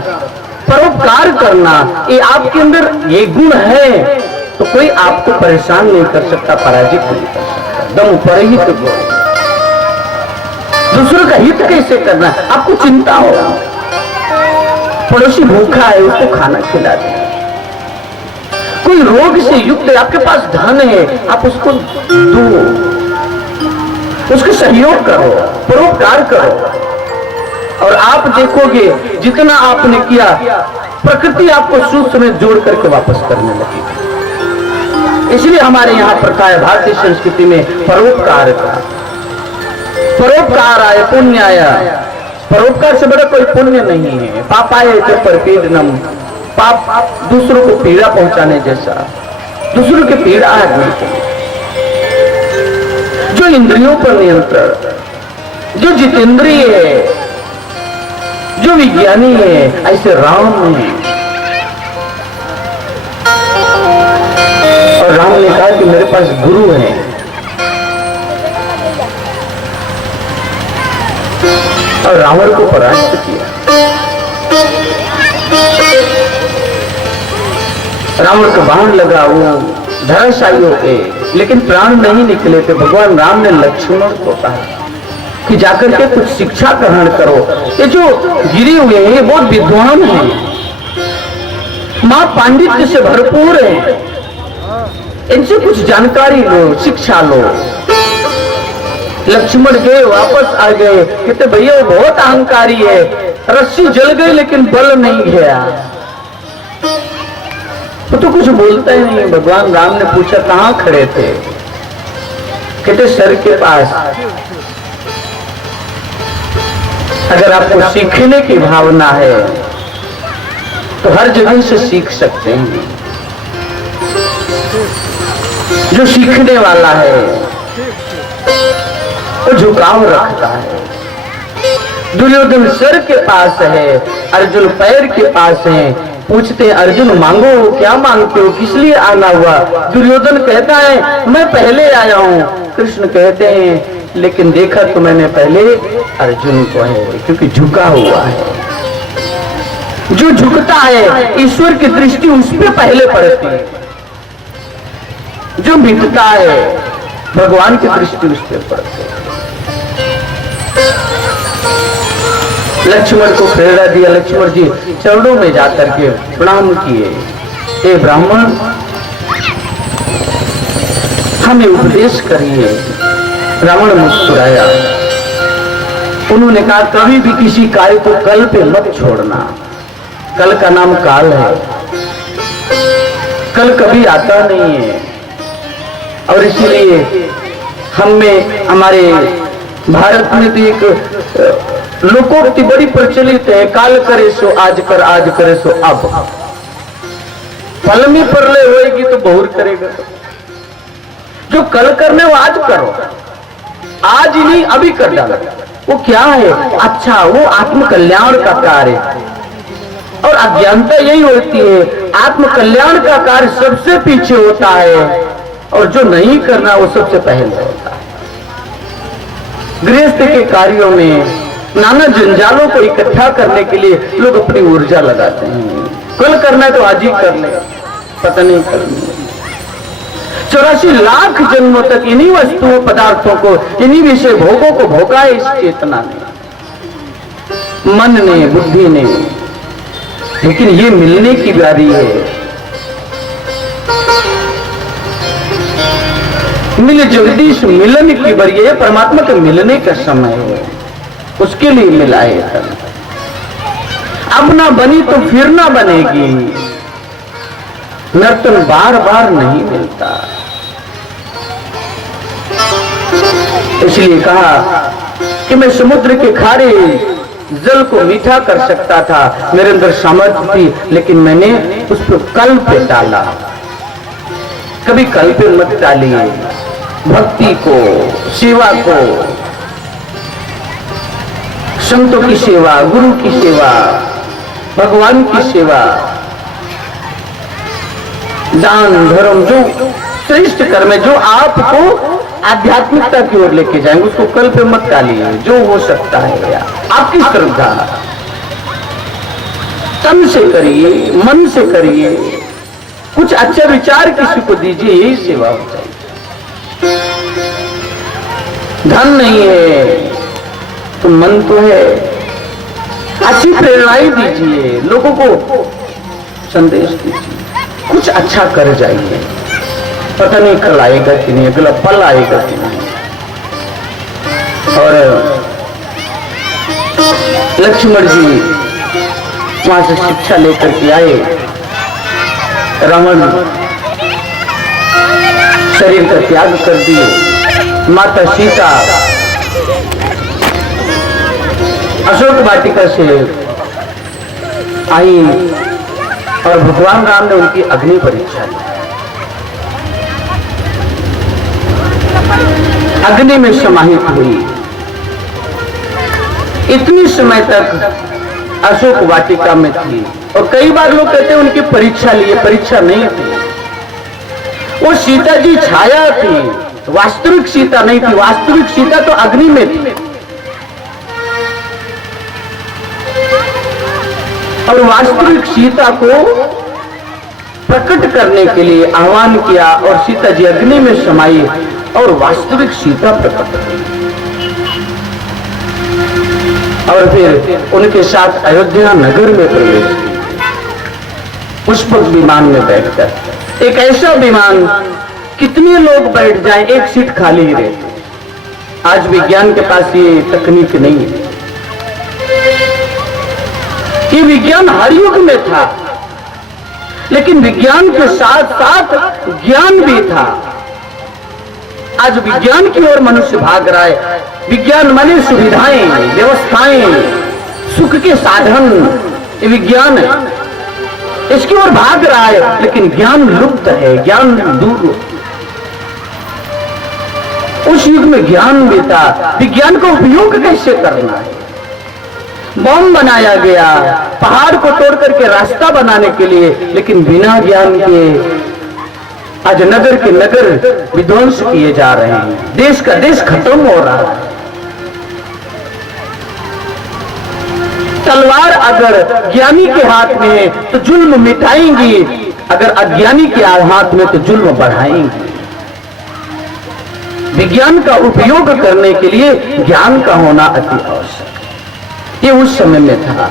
परोपकार करना, ये आपके अंदर ये गुण है तो कोई आपको परेशान नहीं कर सकता, पराजित नहीं कर सकता। दम परहित गुण, दूसरों का हित कैसे करना, आपको चिंता हो, पड़ोसी भूखा है उसको खाना खिला दें, कोई रोग से युक्त है, आपके पास धन है, आप उसको दो, उसको सहयोग करो, परोपकार करो, और आप देखोगे जितना आपने किया प्रकृति आपको सूक्ष्म में जोड़ करके वापस करने लगेगी। इसलिए हमारे यहाँ प्रथा है भारतीय संस्कृति में परोपकार का। परोपकार आय पुण्याय, परोपकार से बड़ा कोई पुण्य नहीं है। पापाय च परपीडनम, पाप दूसरों को पीड़ा पहुंचाने जैसा, दूसरों की पीड़ा आदमी के। जो इंद्रियों पर नियंत्रण, जो जितेंद्रिय है, जो विज्ञानी है, ऐसे राम है। और राम ने कहा कि मेरे पास गुरु है, और रावण को परास्त किया। रावण का बाण लगा, वो धराशायी हो गए, लेकिन प्राण नहीं निकले थे। भगवान राम ने लक्ष्मण को कहा कि जाकर के कुछ शिक्षा ग्रहण करो। ये जो गिरे हुए हैं ये बहुत विद्वान हैं, मां पांडित्य से भरपूर है, इनसे कुछ जानकारी लो, शिक्षा लो। लक्ष्मण गए, वापस आ गए, कहते भैया वो बहुत अहंकारी है, रस्सी जल गई लेकिन बल नहीं गया। तो कुछ बोलता ही नहीं। भगवान राम ने पूछा कहां खड़े थे? कहते सर के पास। अगर आपको सीखने की भावना है तो हर जगह से सीख सकते हैं। जो सीखने वाला है वो झुकाव रखता है। दुर्योधन सर के पास है, अर्जुन पैर के पास है। पूछते हैं अर्जुन मांगो, क्या मांगते हो, किस लिए आना हुआ? दुर्योधन कहता है मैं पहले आया हूं। कृष्ण कहते हैं लेकिन देखा तो मैंने पहले अर्जुन को है, क्योंकि झुका हुआ है। जो झुकता है ईश्वर की दृष्टि उस पर पहले पड़ती है। जो मिटता है भगवान की दृष्टि उस पर पड़ती है। लक्ष्मण को प्रेरणा दिया। लक्ष्मण जी चरणों में जाकर के प्रणाम किए, हे ब्राह्मण हमें उपदेश करिए। रावण मुस्कुराया। उन्होंने कहा कभी भी किसी कार्य को कल पे मत छोड़ना। कल का नाम काल है, कल कभी आता नहीं है। और इसीलिए हमें हमारे भारत में तो एक लोकोक्ति बड़ी प्रचलित है, काल करे सो आज कर, आज करे सो अब। फल में परले होएगी तो बहुर करेगा। जो कल करने वो आज करो, आज ही नहीं अभी कर डालो। वो क्या है? अच्छा, वो आत्म कल्याण का कार्य। और अज्ञानता यही होती है, आत्म कल्याण का कार्य सबसे पीछे होता है और जो नहीं करना वो सबसे पहले होता है। गृहस्थ के कार्यों में नाना जंजालों को इकट्ठा करने के लिए लोग अपनी ऊर्जा लगाते हैं। कल करना है तो आज ही कर ले, पता नहीं करनी। 84 लाख जन्मों तक इन्हीं वस्तुओं पदार्थों को, इन्हीं विषय भोगों को भोगा है इस चेतना ने, मन ने, बुद्धि ने। लेकिन ये मिलने की बारी है। मिल जगदीश मिलन की बारी है। परमात्मा के मिलने का समय है, उसके लिए मिला है। अब ना बनी तो फिर ना बनेगी। नर्तन बार बार नहीं मिलता। इसलिए कहा कि मैं समुद्र के खारे जल को मीठा कर सकता था, मेरे अंदर सामर्थ्य थी, लेकिन मैंने उस पर कल पे डाला। कभी कल पे मत डालिए। भक्ति को, सेवा को, संतों की सेवा, गुरु की सेवा, भगवान की सेवा, दान धर्म, जो श्रेष्ठ कर्म है, जो आपको आध्यात्मिकता की ओर लेके जाएंगे, उसको कल पे मत डालिए। जो हो सकता है आपकी श्रद्धा, तन से करिए, मन से करिए, कुछ अच्छा विचार किसी को दीजिए, यही सेवा हो जाएगी। धन नहीं है तो मन तो है, अच्छी प्रेरणाएं दीजिए, लोगों को संदेश दीजिए, कुछ अच्छा कर जाइए। पता नहीं कल आएगा कि नहीं, अगला पल आएगा कि नहीं। और लक्ष्मण जी वहां से शिक्षा लेकर के आए। रावण शरीर का त्याग कर दिए। माता सीता अशोक वाटिका से आई और भगवान राम ने उनकी अग्नि परीक्षा ली। अग्नि में समाहित हुई। इतनी समय तक अशोक वाटिका में थी और कई बार लोग कहते हैं उनकी परीक्षा लिए, परीक्षा नहीं थी। वो सीता जी छाया थी, वास्तविक सीता नहीं थी। वास्तविक सीता तो अग्नि में थी। और वास्तविक सीता को प्रकट करने के लिए आह्वान किया और सीता जी अग्नि में समाई और वास्तविक सीता प्रकट हुई। और फिर उनके साथ अयोध्या नगर में प्रवेश किया, पुष्पक विमान में बैठकर। एक ऐसा विमान कितने लोग बैठ जाएं, एक सीट खाली ही रहती। आज विज्ञान के पास ये तकनीक नहीं है। ये विज्ञान हर युग में था, लेकिन विज्ञान के साथ साथ ज्ञान भी था। आज विज्ञान की ओर मनुष्य भाग रहा है। विज्ञान माने सुविधाएं, व्यवस्थाएं, सुख के साधन, ये विज्ञान है, इसकी ओर भाग रहा है। लेकिन ज्ञान लुप्त है, ज्ञान दूर। उस युग में ज्ञान भी था। विज्ञान का उपयोग कैसे करना है। बम बनाया गया पहाड़ को तोड़ करके रास्ता बनाने के लिए, लेकिन बिना ज्ञान के आज नगर के नगर विध्वंस किए जा रहे हैं। देश का देश खत्म हो रहा है। तलवार अगर ज्ञानी के हाथ में है तो जुल्म मिटाएंगी, अगर अज्ञानी के हाथ में तो जुल्म बढ़ाएंगी। विज्ञान का उपयोग करने के लिए ज्ञान का होना अति आवश्यक है। ये उस समय में था।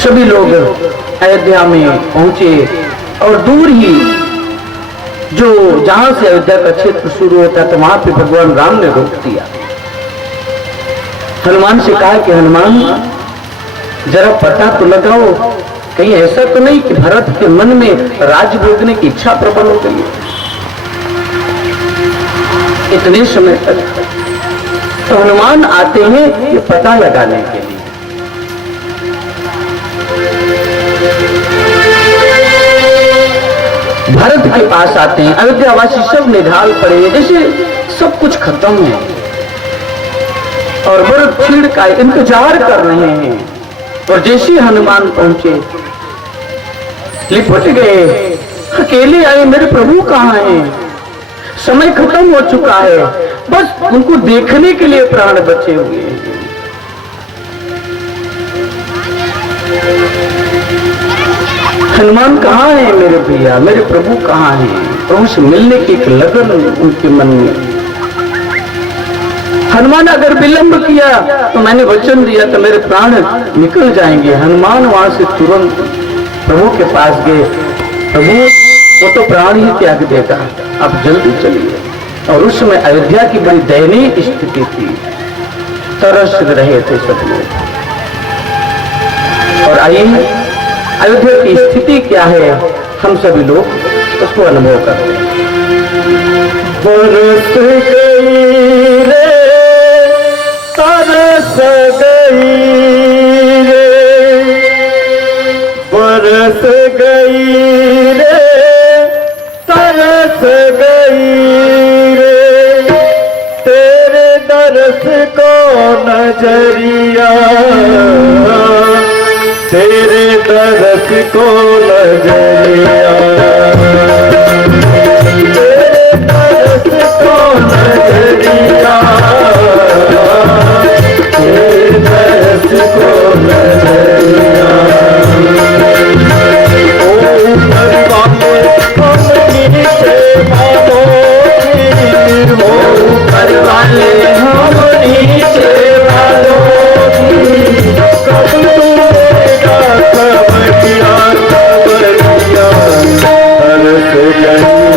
सभी लोग अयोध्या में पहुंचे और दूर ही जो जहां से अयोध्या का क्षेत्र शुरू होता था वहां पे भगवान राम ने रोक दिया। हनुमान से कहा कि हनुमान जरा पता तो लगाओ, कहीं ऐसा तो नहीं कि भरत के मन में राज भोगने की इच्छा प्रबल हो गई। इतने समय तक तो हनुमान आते हैं ये पता लगाने के लिए। भरत के पास आते हैं। अयोध्यावासी सब निढाल पड़े, जैसे सब कुछ खत्म है और भरत छीड़ का इंतजार कर रहे हैं। और जैसे हनुमान पहुंचे लिपट गए, अकेले आए, मेरे प्रभु कहाँ हैं? समय खत्म हो चुका है, बस उनको देखने के लिए प्राण बचे हुए हैं। हनुमान कहाँ है मेरे भैया, मेरे प्रभु कहाँ हैं? प्रभु से मिलने की एक लगन उनके मन में। हनुमान अगर विलंब किया तो मैंने वचन दिया तो मेरे प्राण निकल जाएंगे। हनुमान वहां से तुरंत प्रभु के पास गए। प्रभु वो तो प्राण ही त्याग देगा, आप जल्दी चलिए। और उस समय अयोध्या की बड़ी दयनीय स्थिति थी, तरस रहे थे सब लोग। और आइए अयोध्या की स्थिति क्या है, हम सभी लोग उसको अनुभव करते हैं। बरस गई रे तरस गई रे, बरस गई रे तरस गई रे, तेरे दरस को नजरिया, तेरे दरस को नजरिया, तेरे दरस को नजरिया, तेरे दरस को नजरिया। ओ परवाने हम नीचे वालों, ओ परवाने हम नीचे वालों, कब तुम खबरिया खबरिया तरस गई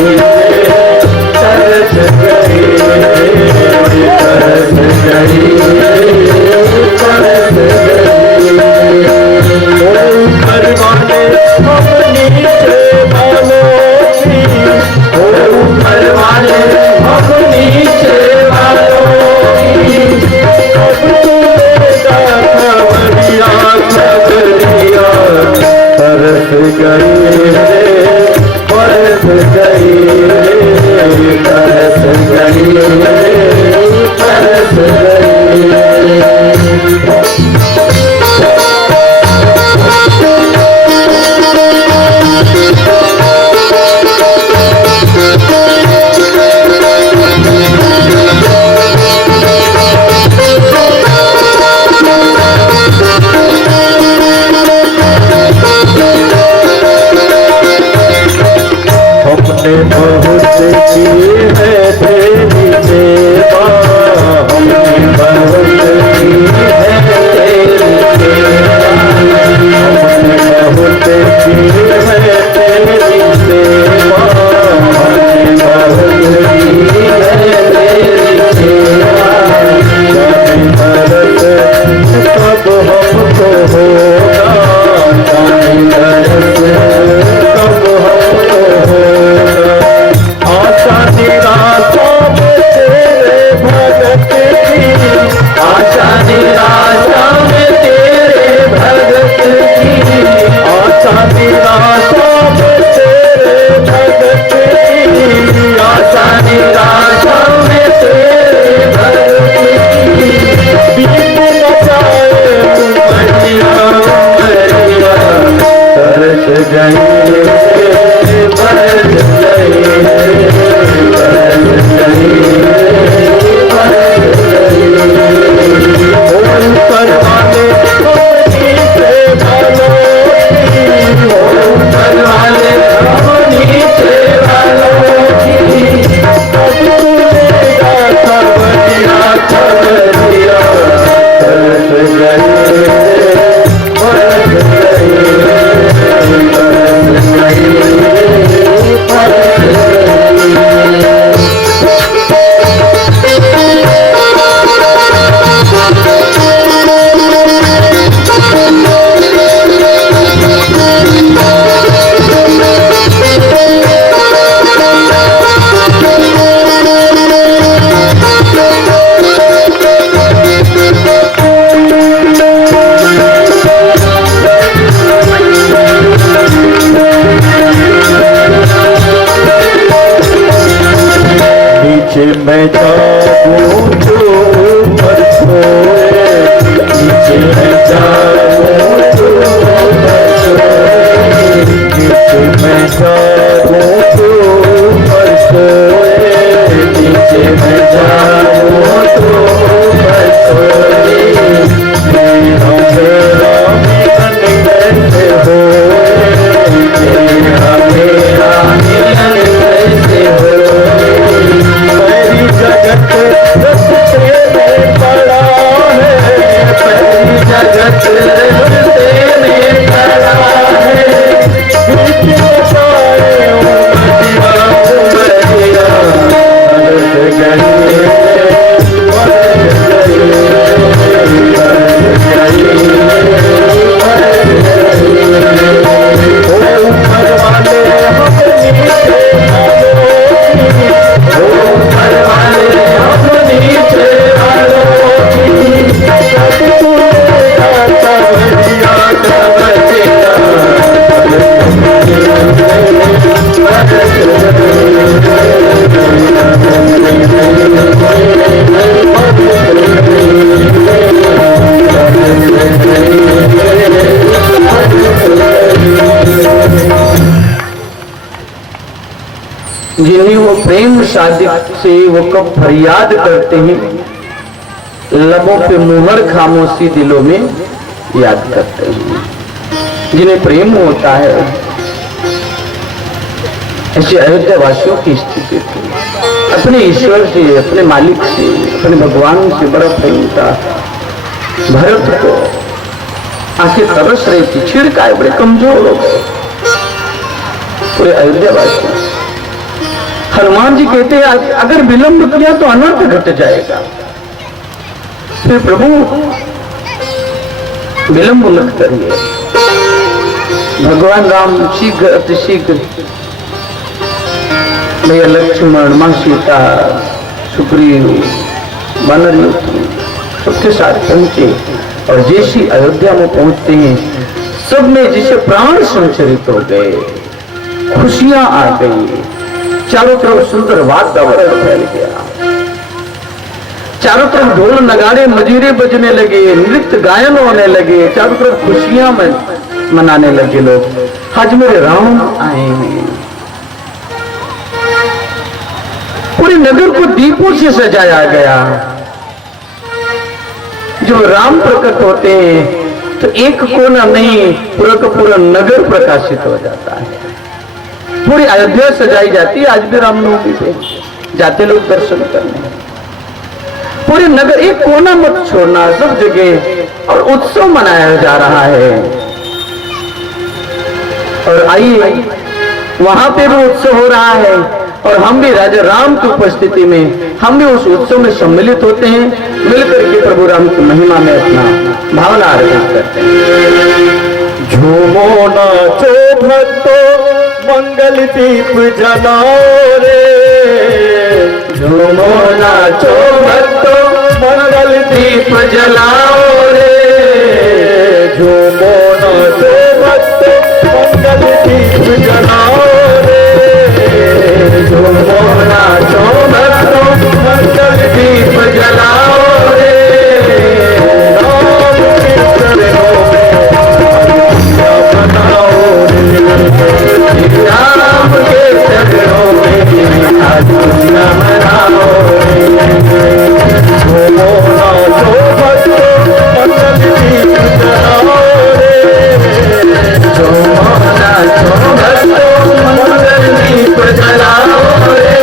मैं जाऊं तो ऊपर सोए, नीचे मैं जाऊं तो ऊपर सोए, नीचे मैं जाऊं तो ऊपर सोए, नीचे मैं जाऊं तो ऊपर सोए, मेरा मेरा मिलन कैसे होए, मेरा मेरा मिलन कैसे होए। जगत रस्ते में पड़ा है, पहली जगत रस्ते में पड़ा है, बीच बचाए उमरिया उमरिया, बरस गए बरस गए, ऊपर वाले जिन्हें वो प्रेम सादिक से वो कब फरियाद करते हैं, लबों पे मुहर खामोशी दिलों में याद करते हैं। जिन्हें प्रेम होता है ऐसे अयोध्या वासियों की स्थिति थी, अपने ईश्वर से, अपने मालिक से, अपने भगवान से बड़ा प्रेम था। भरत को आंखें तरस रही थी, छिड़काए बड़े कमजोर हो गए पूरे अयोध्या वासियों। हनुमान जी कहते हैं अगर विलंब किया तो अनर्थ घट जाएगा। फिर प्रभु विलंब मत करिए। भगवान राम शीघ्र अतिशीघ्र भैया लक्ष्मण, मां सीता, सुग्रीव, वानर सबके साथ पहुंचे और जैसी अयोध्या में पहुंचते हैं सब में जिसे प्राण संचरित हो गए, खुशियां आ गई, चारों तरफ सुंदर वातावरण फैल गया, चारों तरफ ढोल नगाड़े मजीरे बजने लगे, नृत्य गायन होने लगे, चारों तरफ खुशियां मनाने लगे लोग। आज मेरे राम आए हैं। पूरे नगर को दीपों से सजाया गया। जो राम प्रकट होते हैं तो एक कोना नहीं, पूरा का पूरा नगर प्रकाशित हो जाता है। पूरी अयोध्या सजाई जाती है। आज भी रामनवमी पे जाते लोग दर्शन करने। पूरे नगर, एक कोना मत छोड़ना, सब जगह और उत्सव मनाया जा रहा है। और आइए, वहां पे भी उत्सव हो रहा है और हम भी राजा राम की उपस्थिति में हम भी उस उत्सव में सम्मिलित होते हैं। मिलकर के प्रभु राम की महिमा में अपना भावना अर्पित करते हैं। झूमो नाचो भक्तो मंगल दीप जलाओ रे, झूमो नाचो भक्तो मंगल दीप जलाओ रे, झूमो नाचो भक्तो मंगल दीप जलाओ रे, झूमो नाचो भक्तो मंगल दीप जलाओ रे। राम के चरणों में बनाओ रे, राम के चरणों में आज दुनिया मनाओ रे। झूमो नाचो भक्तो मंगल दीप जलाओ रे, झूमो नाचो भक्तो मंगल दीप जलाओ रे।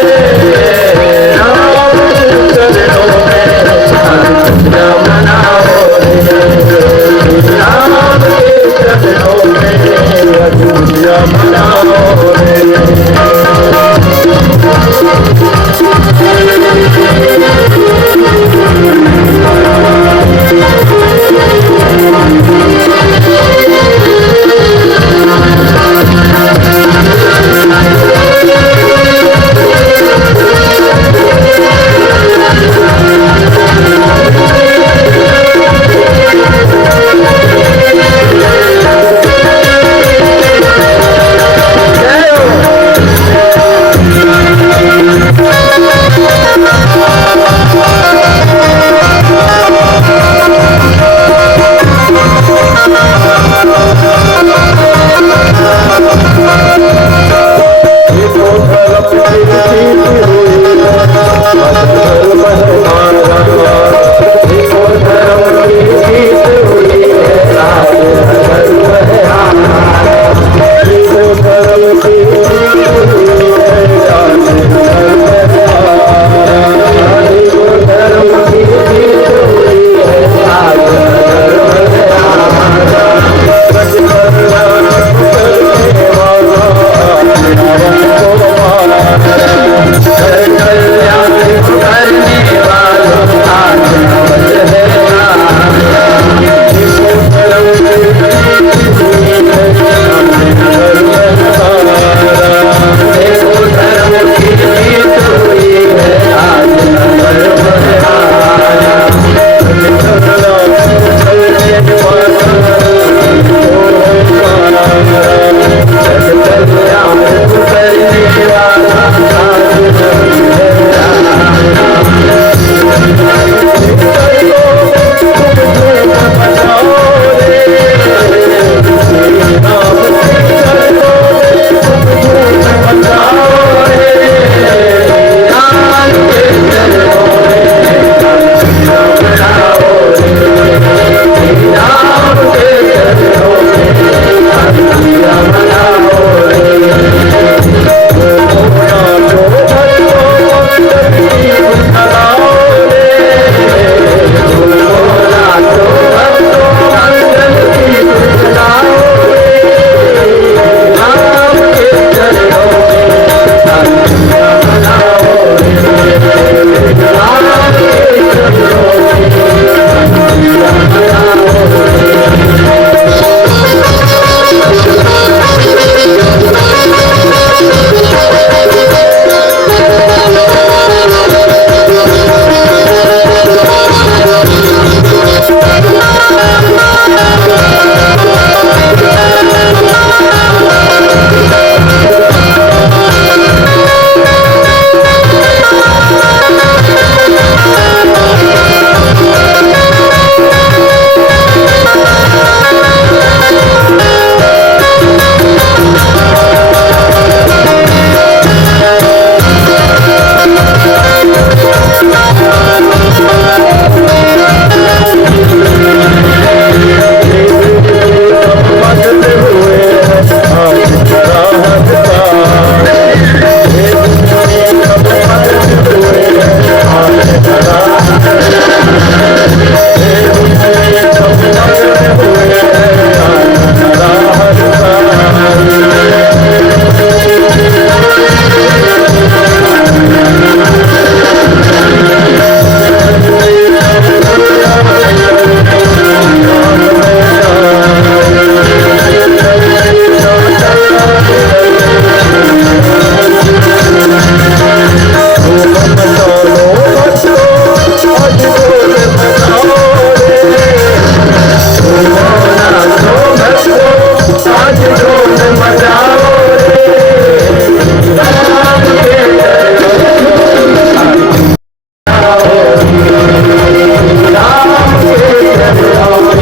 राम के चरणों में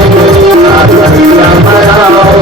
आसरिया मनाओ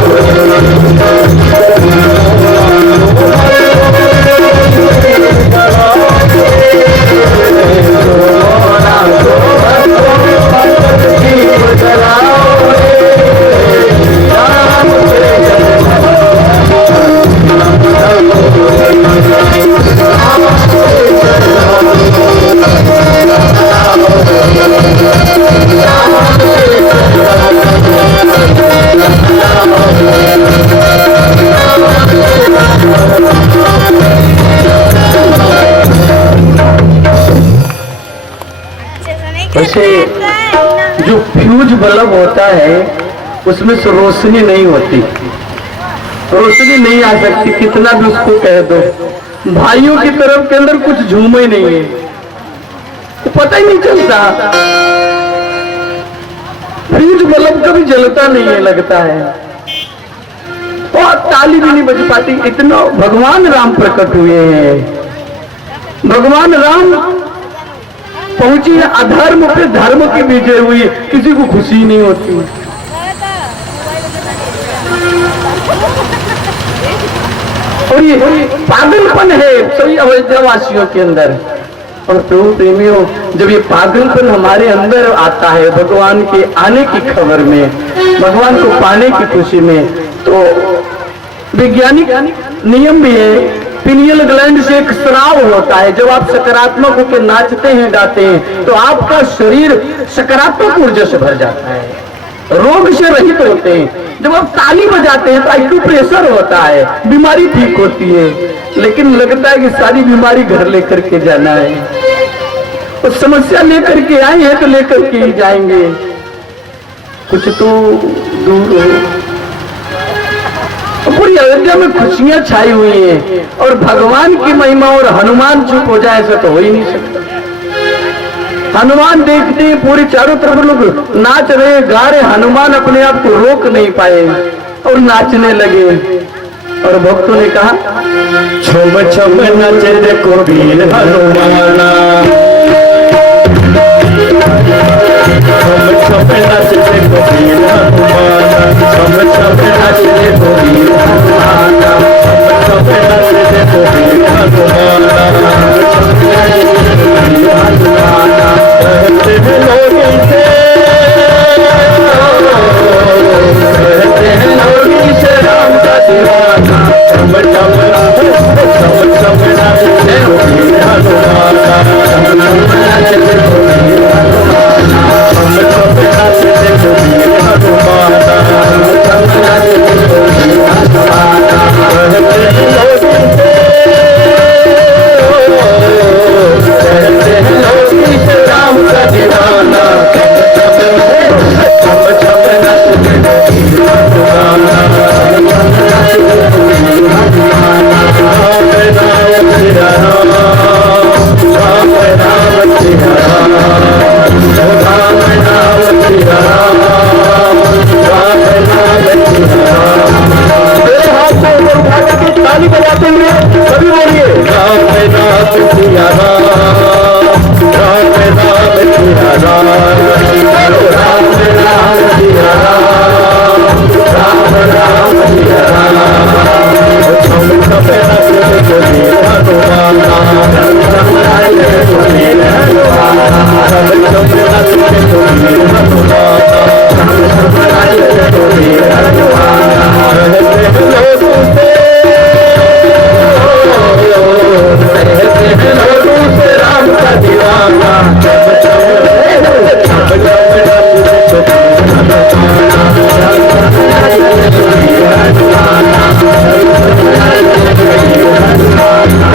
वैसे जो फ्यूज बल्ब होता है उसमें से रोशनी नहीं होती, रोशनी नहीं आ सकती, कितना भी उसको कह दो। भाइयों की तरफ के अंदर कुछ झूम ही नहीं है, तो पता ही नहीं चलता। फ्यूज बल्ब कभी जलता नहीं है, लगता है, और ताली भी नहीं बज पाती। इतना भगवान राम प्रकट हुए हैं, भगवान राम पहुंची अधर्म पे धर्म की विजय हुई, किसी को खुशी नहीं होती। और ये पागलपन है सभी अयोध्यावासियों के अंदर। और प्रभु प्रेमियों, जब ये पागलपन हमारे अंदर आता है भगवान के आने की खबर में, भगवान को पाने की खुशी में, तो वैज्ञानिक नियम भी है, पिनियल ग्लैंड से एक स्राव होता है। जब आप सकारात्मक होकर नाचते हैं, गाते हैं, तो आपका शरीर सकारात्मक ऊर्जा से भर जाता है, रोग से रहित होते हैं। जब आप ताली बजाते हैं तो एक्यूप्रेशर होता है, बीमारी ठीक होती है। लेकिन लगता है कि सारी बीमारी घर लेकर के जाना है, और समस्या लेकर के आए हैं तो लेकर के ही जाएंगे, कुछ तो दूर हो। पूरी अयोध्या में खुशियां छाई हुई हैं, और भगवान की महिमा और हनुमान चुप हो जाए ऐसा तो हो ही नहीं सकता। हनुमान देखते हैं पूरी चारों तरफ लोग नाच रहे, गा रहे, हनुमान अपने आप को रोक नहीं पाए और नाचने लगे। और भक्तों ने कहा, छम छम नाचे देखो वीर हनुमाना, छम छम नाचे देखो वीर हनुमाना, छम छम नाचे देखो वीर हनुमाना, छम छम नाचे देखो वीर हनुमाना, कहते हैं लोग इसे, कहते हैं लोग इसे राम का दीवाना। छम छम नाचे देखो वीर हनुमाना, छम छम नाचे देखो वीर हनुमाना, छम छम नाचे देखो वीर हनुमाना, छम छम नाचे देखो वीर हनुमाना। कहते हैं लोग इसे, कहते हैं लोग इसे राम का दीवाना। छम छम नाचे देखो वीर हनुमाना, छम छम नाचे देखो वीर हनुमाना। राम राम सिया राम, राम राम सिया राम, राम राम सिया राम, राम राम सिया राम। मेरे हाथ को ऊपर उठा करके ताली बजाते हुए सभी बोलिए, राम राम सिया राम, राम राम सिया राम, राम राम सिया राम, राम राम सिया राम। छम छम नाचे देखो वीर हनुमाना, छम छम नाचे देखो वीर हनुमाना, छम छम नाचे देखो वीर हनुमाना, छम छम नाचे देखो वीर हनुमाना। कहते हैं लोग उसे, कहते हैं लोग उसे राम का दीवाना। छम छम नाचे देखो वीर हनुमाना, छम छम नाचे देखो वीर हनुमाना, छम छम नाचे देखो वीर हनुमाना।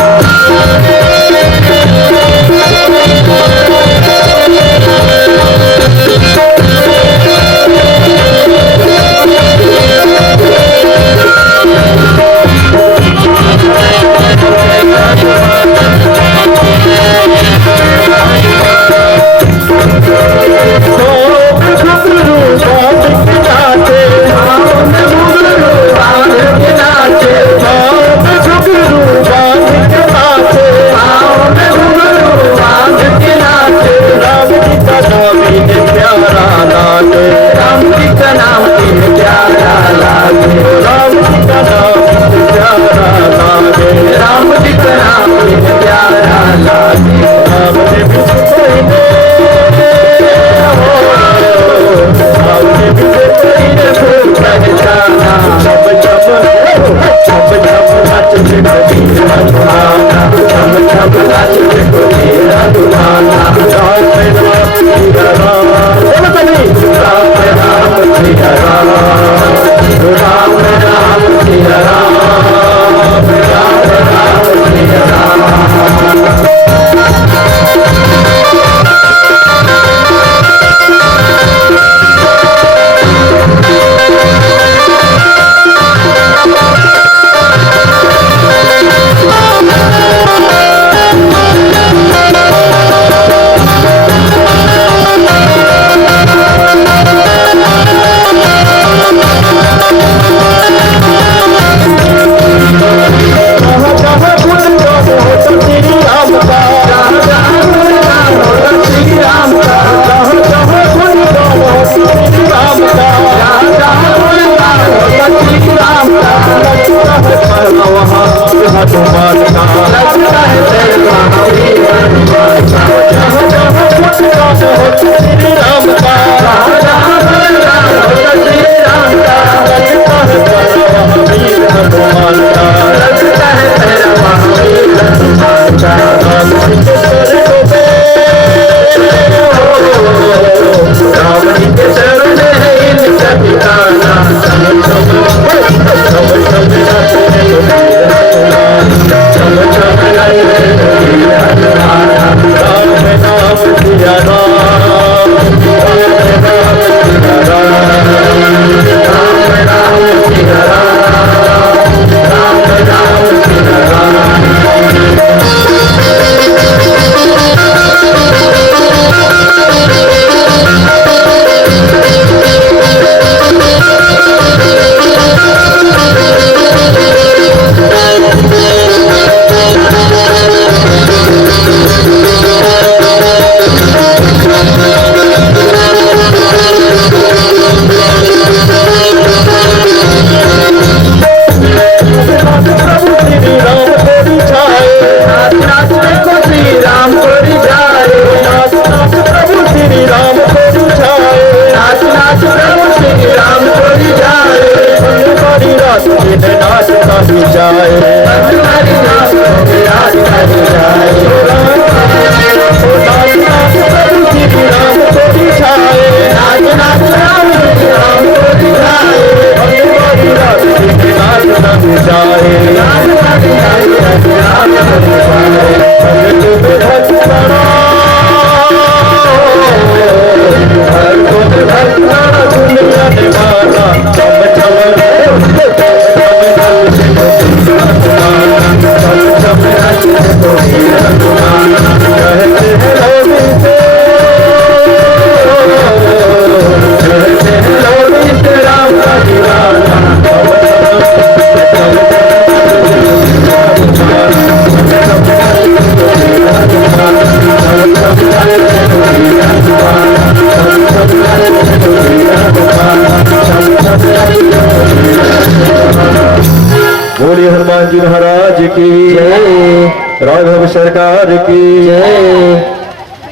बोलिए हनुमान जी महाराज की जय, राघव सरकार की जय,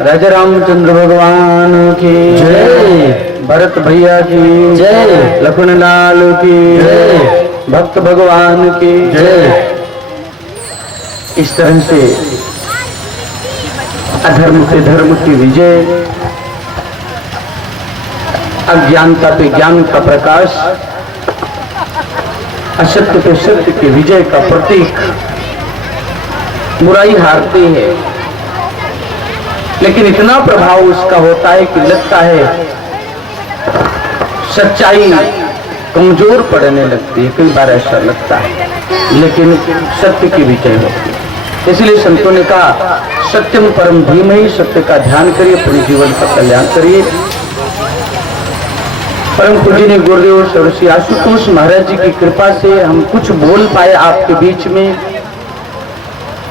राजा रामचंद्र भगवान की जय, भरत भैया की जय, लखन लाल की जय, भक्त भगवान की जय। इस तरह से अधर्म से धर्म की विजय, अज्ञानता पे ज्ञान का प्रकाश, असत्य पे सत्य की विजय का प्रतीक। बुराई हारती है, लेकिन इतना प्रभाव उसका होता है कि लगता है सच्चाई कमजोर पड़ने लगती है। कई बार ऐसा लगता है, लेकिन सत्य की विजय होती है। इसलिए संतों ने कहा सत्यम परम धीमहि, सत्य का ध्यान करिए, पूरे जीवन का कल्याण करिए। परम पूज्य ने गुरुदेव सर्वश्री आशुतोष महाराज जी की कृपा से हम कुछ बोल पाए आपके बीच में।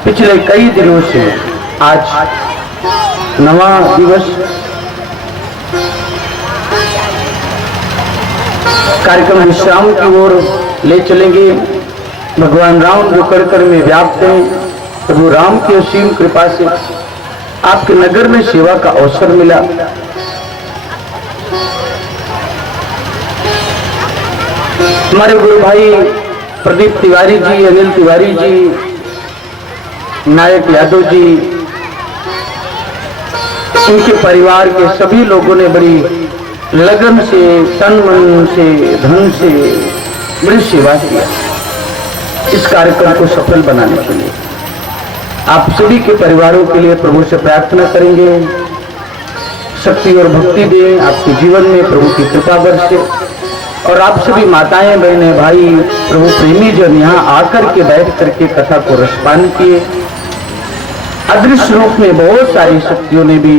पिछले कई दिनों से आज नवा दिवस, कार्यक्रम विश्राम की ओर ले चलेंगे। भगवान राम जो कर में व्याप्त हैं, प्रभु राम की असीम कृपा से आपके नगर में सेवा का अवसर मिला। हमारे गुरु भाई प्रदीप तिवारी जी, अनिल तिवारी जी, नायक यादव जी, उनके परिवार के सभी लोगों ने बड़ी लगन से, तन मन से, धन से बड़ी सेवा किया इस कार्यक्रम को सफल बनाने के लिए। आप सभी के परिवारों के लिए प्रभु से प्रार्थना करेंगे, शक्ति और भक्ति दें आपके जीवन में, प्रभु की कृपा बरसे। और आप सभी माताएं, बहनें, भाई, प्रभु प्रेमी जन यहाँ आकर के बैठ करके कथा को रसपान किए। अदृश्य रूप में बहुत सारी शक्तियों ने भी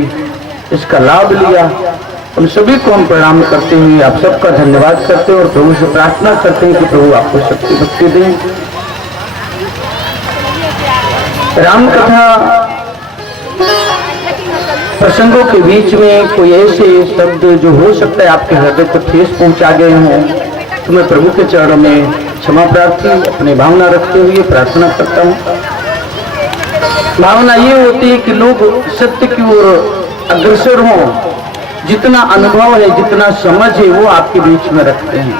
इसका लाभ लिया। उन सभी को हम प्रणाम करते हुए आप सबका धन्यवाद करते हैं और प्रभु से प्रार्थना करते हैं कि प्रभु आपको शक्ति भक्ति दें। राम कथा प्रसंगों के बीच में कोई ऐसे शब्द जो हो सकता है आपके हृदय को ठेस पहुंचा गए हों, तो मैं प्रभु के चरणों में क्षमा प्रार्थी अपनी भावना रखते हुए प्रार्थना करता हूं। भावना ये होती है कि लोग सत्य की ओर अग्रसर हों, जितना अनुभव है, जितना समझ है, वो आपके बीच में रखते हैं।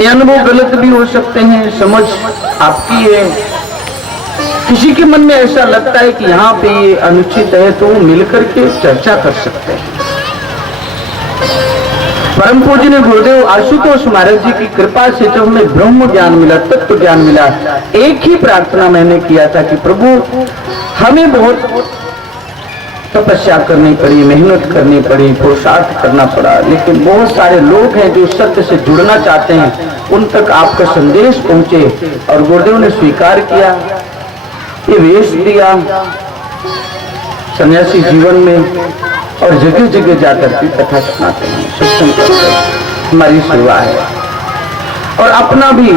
ये अनुभव गलत भी हो सकते हैं, समझ आपकी है। किसी के मन में ऐसा लगता है कि यहाँ पे ये अनुचित है, तो वो मिलकर के चर्चा कर सकते हैं। परम पूज्य ने गुरुदेव आशुतोष महाराज जी की कृपा से जब हमें ब्रह्म ज्ञान मिला, तत्व ज्ञान मिला, एक ही प्रार्थना मैंने किया था कि प्रभु हमें बहुत तपस्या करनी पड़ी, मेहनत करनी पड़ी, पुरुषार्थ करना पड़ा, लेकिन बहुत सारे लोग हैं जो सत्य से जुड़ना चाहते हैं, उन तक आपका संदेश पहुंचे। और गुरुदेव ने स्वीकार किया, ये वेश दिया सन्यासी जीवन में, और जगह जगह जाकर के कथा सुनाते हैं, सत्संग करते हैं, हमारी सेवा है। और अपना भी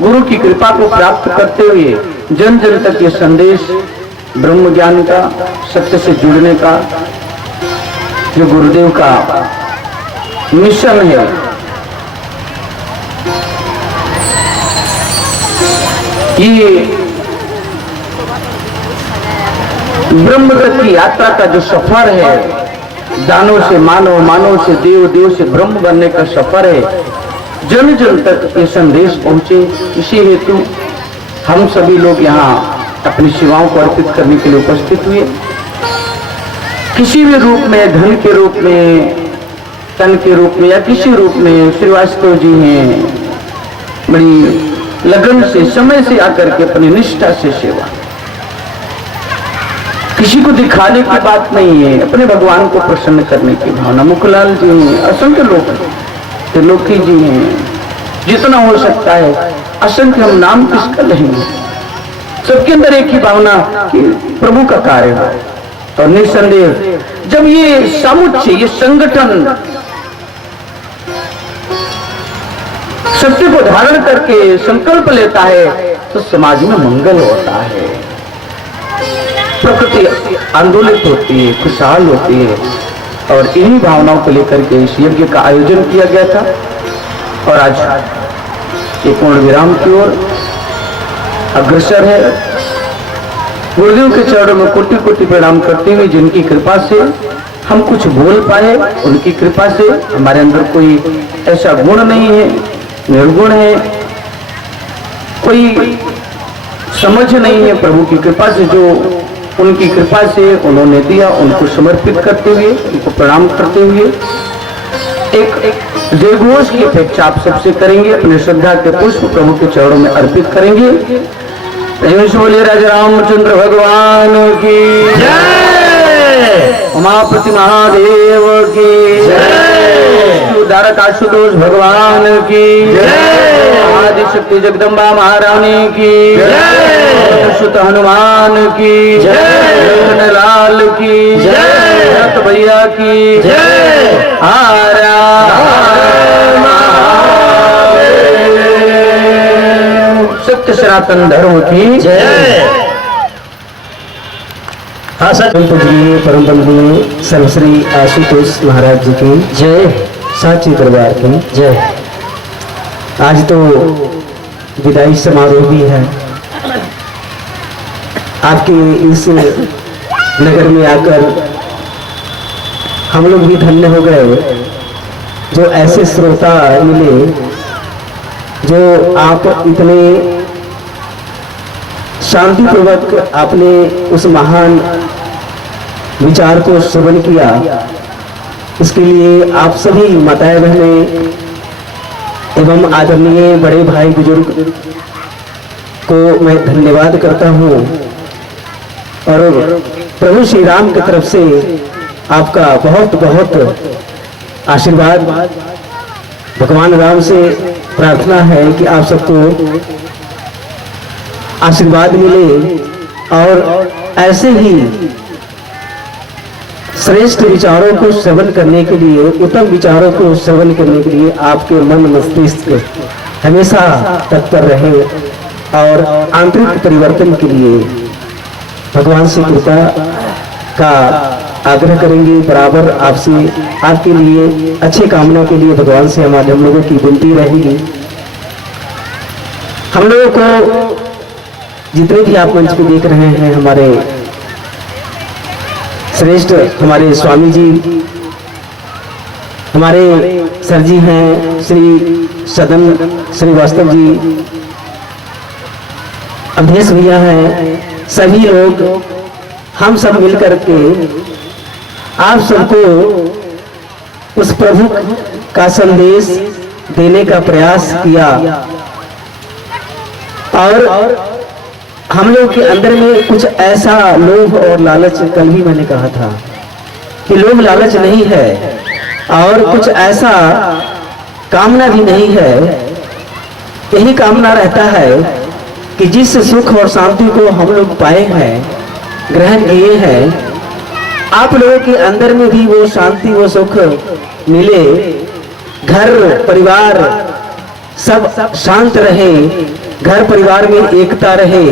गुरु की कृपा को प्राप्त करते हुए जन जन तक ये संदेश ब्रह्म ज्ञान का, सत्य से जुड़ने का, जो गुरुदेव का मिशन है, ये ब्रह्मगत की यात्रा का जो सफर है, दानव से मानव, मानव से देव, देव से ब्रह्म बनने का सफर है, जन जन तक ये संदेश पहुंचे। इसी हेतु हम सभी लोग यहाँ अपनी सेवाओं को अर्पित करने के लिए उपस्थित हुए। किसी भी रूप में, धन के रूप में, तन के रूप में, या किसी रूप में श्रीवास्तव जी हैं बड़ी लगन से, समय से आकर के अपनी निष्ठा से सेवा। किसी को दिखाने की बात नहीं है, अपने भगवान को प्रसन्न करने की भावना। मुखलाल जी हैं, असंख्य लोग हैं, त्रिलोकी जी हैं, जितना हो सकता है असंख्य, हम नाम किसका लेंगे। सबके अंदर एक ही भावना कि प्रभु का कार्य हो। और निसंदेह जब ये समुच्चय, ये संगठन सत्य को धारण करके संकल्प लेता है, तो समाज में मंगल होता है। प्रकृति प्रकृति आंदोलित होती है, खुशहाल होती है। और इन्हीं भावनाओं को लेकर के इस यज्ञ का आयोजन किया गया था। और आज ये पूर्ण विराम की ओर अग्रसर है। गुरुदेव के चरणों में कोटि कोटि प्रणाम करते हुए, जिनकी कृपा से हम कुछ बोल पाए, उनकी कृपा से। हमारे अंदर कोई ऐसा गुण नहीं है, निर्गुण है, कोई समझ नहीं है। प्रभु की कृपा से, जो उनकी कृपा से उन्होंने दिया, उनको समर्पित करते हुए, उनको प्रणाम करते हुए एक जयघोष की अपेक्षा आप सबसे करेंगे। अपने श्रद्धा के पुष्प प्रभु के चरणों में अर्पित करेंगे। बोलिए राजा रामचंद्र भगवान की जय, उमापति महादेव की जय, उद्धारक आशुतोष भगवान की जय, आदि शक्ति जगदम्बा महारानी की जय, सुत हनुमान की जय, लाल की जय, रत भैया की जय, आरा सत्य सनातन धर्म की जय। हाँ सर, पूजनीय परम बंधु सर्वश्री आशुतोष महाराज जी की जय, साची दरबार की जय। आज तो विदाई समारोह भी है। आपके इस नगर में आकर हम लोग भी धन्य हो गए, जो ऐसे श्रोता मिले, जो आप इतने शांतिपूर्वक आपने उस महान विचार को श्रवण किया। इसके लिए आप सभी माताएं बहनें एवं आदरणीय बड़े भाई बुजुर्ग को मैं धन्यवाद करता हूँ। और प्रभु श्री राम की तरफ से आपका बहुत बहुत आशीर्वाद, भगवान राम से प्रार्थना है कि आप सबको आशीर्वाद मिले और ऐसे ही श्रेष्ठ विचारों को श्रवण करने के लिए, उत्तम विचारों को श्रवण करने के लिए आपके मन मस्तिष्क हमेशा तत्पर रहे और आंतरिक परिवर्तन के लिए भगवान से कृपा का आग्रह करेंगे। बराबर आपसे, आपके लिए अच्छे कामना के लिए भगवान से हमारे हम लोगों की विनती रहेगी। हम लोगों को जितने भी आप मंच पे देख रहे हैं, हमारे श्रेष्ठ हमारे स्वामी जी, हमारे सर जी हैं श्री सदन श्रीवास्तव जी, अवधेश भैया हैं, सभी लोग हम सब मिलकर के आप सबको उस प्रभु का संदेश देने का प्रयास किया। और हम लोग के अंदर में कुछ ऐसा लोभ और लालच, कल भी मैंने कहा था कि लोभ लालच नहीं है, और कुछ ऐसा कामना भी नहीं है। यही कामना रहता है कि जिस सुख और शांति को हम लोग पाए हैं, ग्रहण किए हैं, आप लोगों के अंदर में भी वो शांति, वो सुख मिले, घर परिवार सब शांत रहे, घर परिवार में एकता रहे।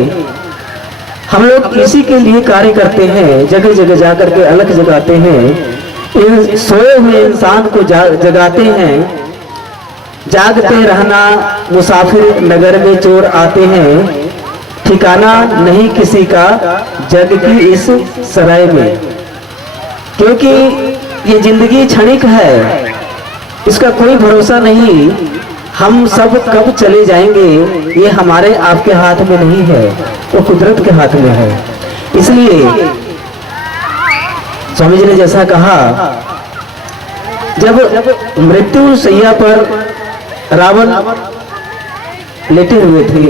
हम लोग इसी के लिए कार्य करते हैं, जगह जगह जाकर के अलग जगाते हैं, इन सोए हुए इंसान को जगाते हैं। जागते रहना मुसाफिर, नगर में चोर आते हैं, ठिकाना नहीं किसी का जग की इस सराय में। क्योंकि ये जिंदगी क्षणिक है, इसका कोई भरोसा नहीं। हम सब कब चले जाएंगे ये हमारे आपके हाथ में नहीं है, वो कुदरत के हाथ में है। इसलिए स्वामी जी ने जैसा कहा, जब मृत्यु शैया पर रावण लेटे हुए थे,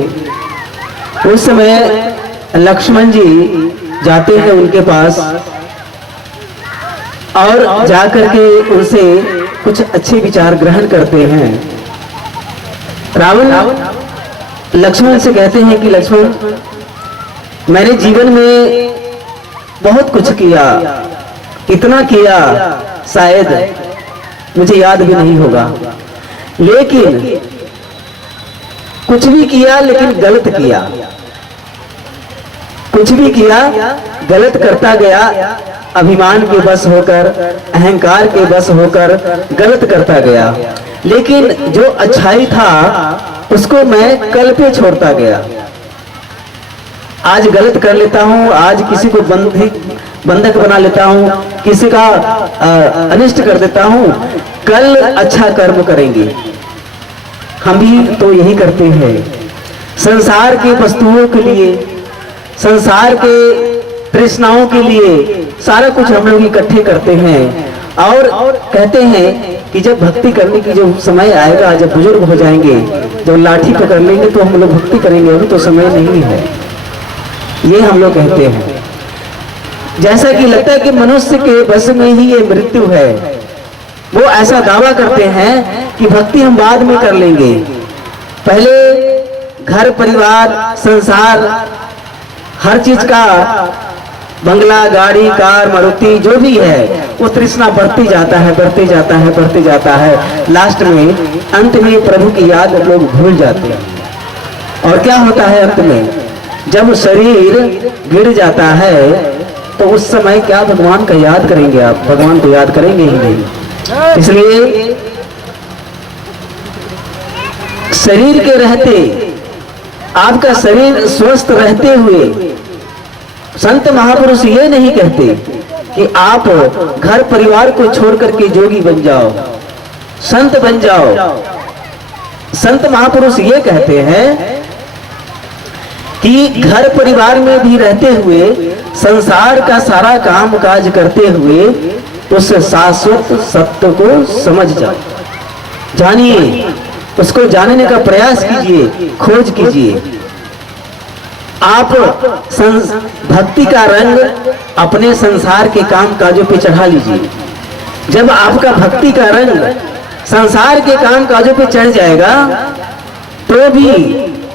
उस समय लक्ष्मण जी जाते हैं उनके पास और जाकर के उनसे कुछ अच्छे विचार ग्रहण करते हैं। रावण लक्ष्मण से कहते हैं कि लक्ष्मण, मैंने जीवन में बहुत कुछ किया, इतना किया शायद मुझे याद भी नहीं होगा, लेकिन कुछ भी किया लेकिन गलत किया। कुछ भी किया गलत करता गया, अभिमान के बस होकर, अहंकार के बस होकर गलत करता गया। लेकिन जो अच्छाई था उसको मैं कल पे छोड़ता गया। आज गलत कर लेता हूँ, आज किसी को बंधक बना लेता हूँ, किसी का अनिष्ट कर देता हूँ, कल अच्छा कर्म करेंगे। हम भी तो यही करते हैं। संसार के वस्तुओं के लिए, संसार के तृष्णाओं के लिए सारा कुछ हम लोग इकट्ठे करते हैं और कहते हैं कि जब भक्ति करने की जो समय आएगा, जब बुजुर्ग हो जाएंगे, जब लाठी पकड़ लेंगे तो हम लोग भक्ति करेंगे, अभी तो समय नहीं है। ये हम लोग कहते हैं। जैसा कि लगता है कि मनुष्य के बस में ही ये मृत्यु है। वो ऐसा दावा करते हैं कि भक्ति हम बाद में कर लेंगे, पहले घर परिवार संसार हर चीज का, बंगला गाड़ी कार मारुति जो भी है, वो तृष्णा बढ़ती जाता है, बढ़ते जाता है, बढ़ते जाता है। लास्ट में अंत में प्रभु की याद लोग भूल जाते हैं। और क्या होता है अंत में, जब शरीर गिर जाता है तो उस समय क्या भगवान का याद करेंगे आप? भगवान को याद करेंगे ही नहीं। इसलिए शरीर के रहते, आपका शरीर स्वस्थ रहते हुए संत महापुरुष ये नहीं कहते कि आप घर परिवार को छोड़ करके जोगी बन जाओ, संत बन जाओ। संत महापुरुष ये कहते हैं कि घर परिवार में भी रहते हुए संसार का सारा काम काज करते हुए उस शाश्वत सत्य को समझ जाओ, जानिए, उसको जानने का प्रयास कीजिए, खोज कीजिए। आप भक्ति का रंग अपने संसार के काम काजों पे चढ़ा लीजिए। जब आपका भक्ति का रंग संसार के काम काजों पे चढ़ जाएगा तो भी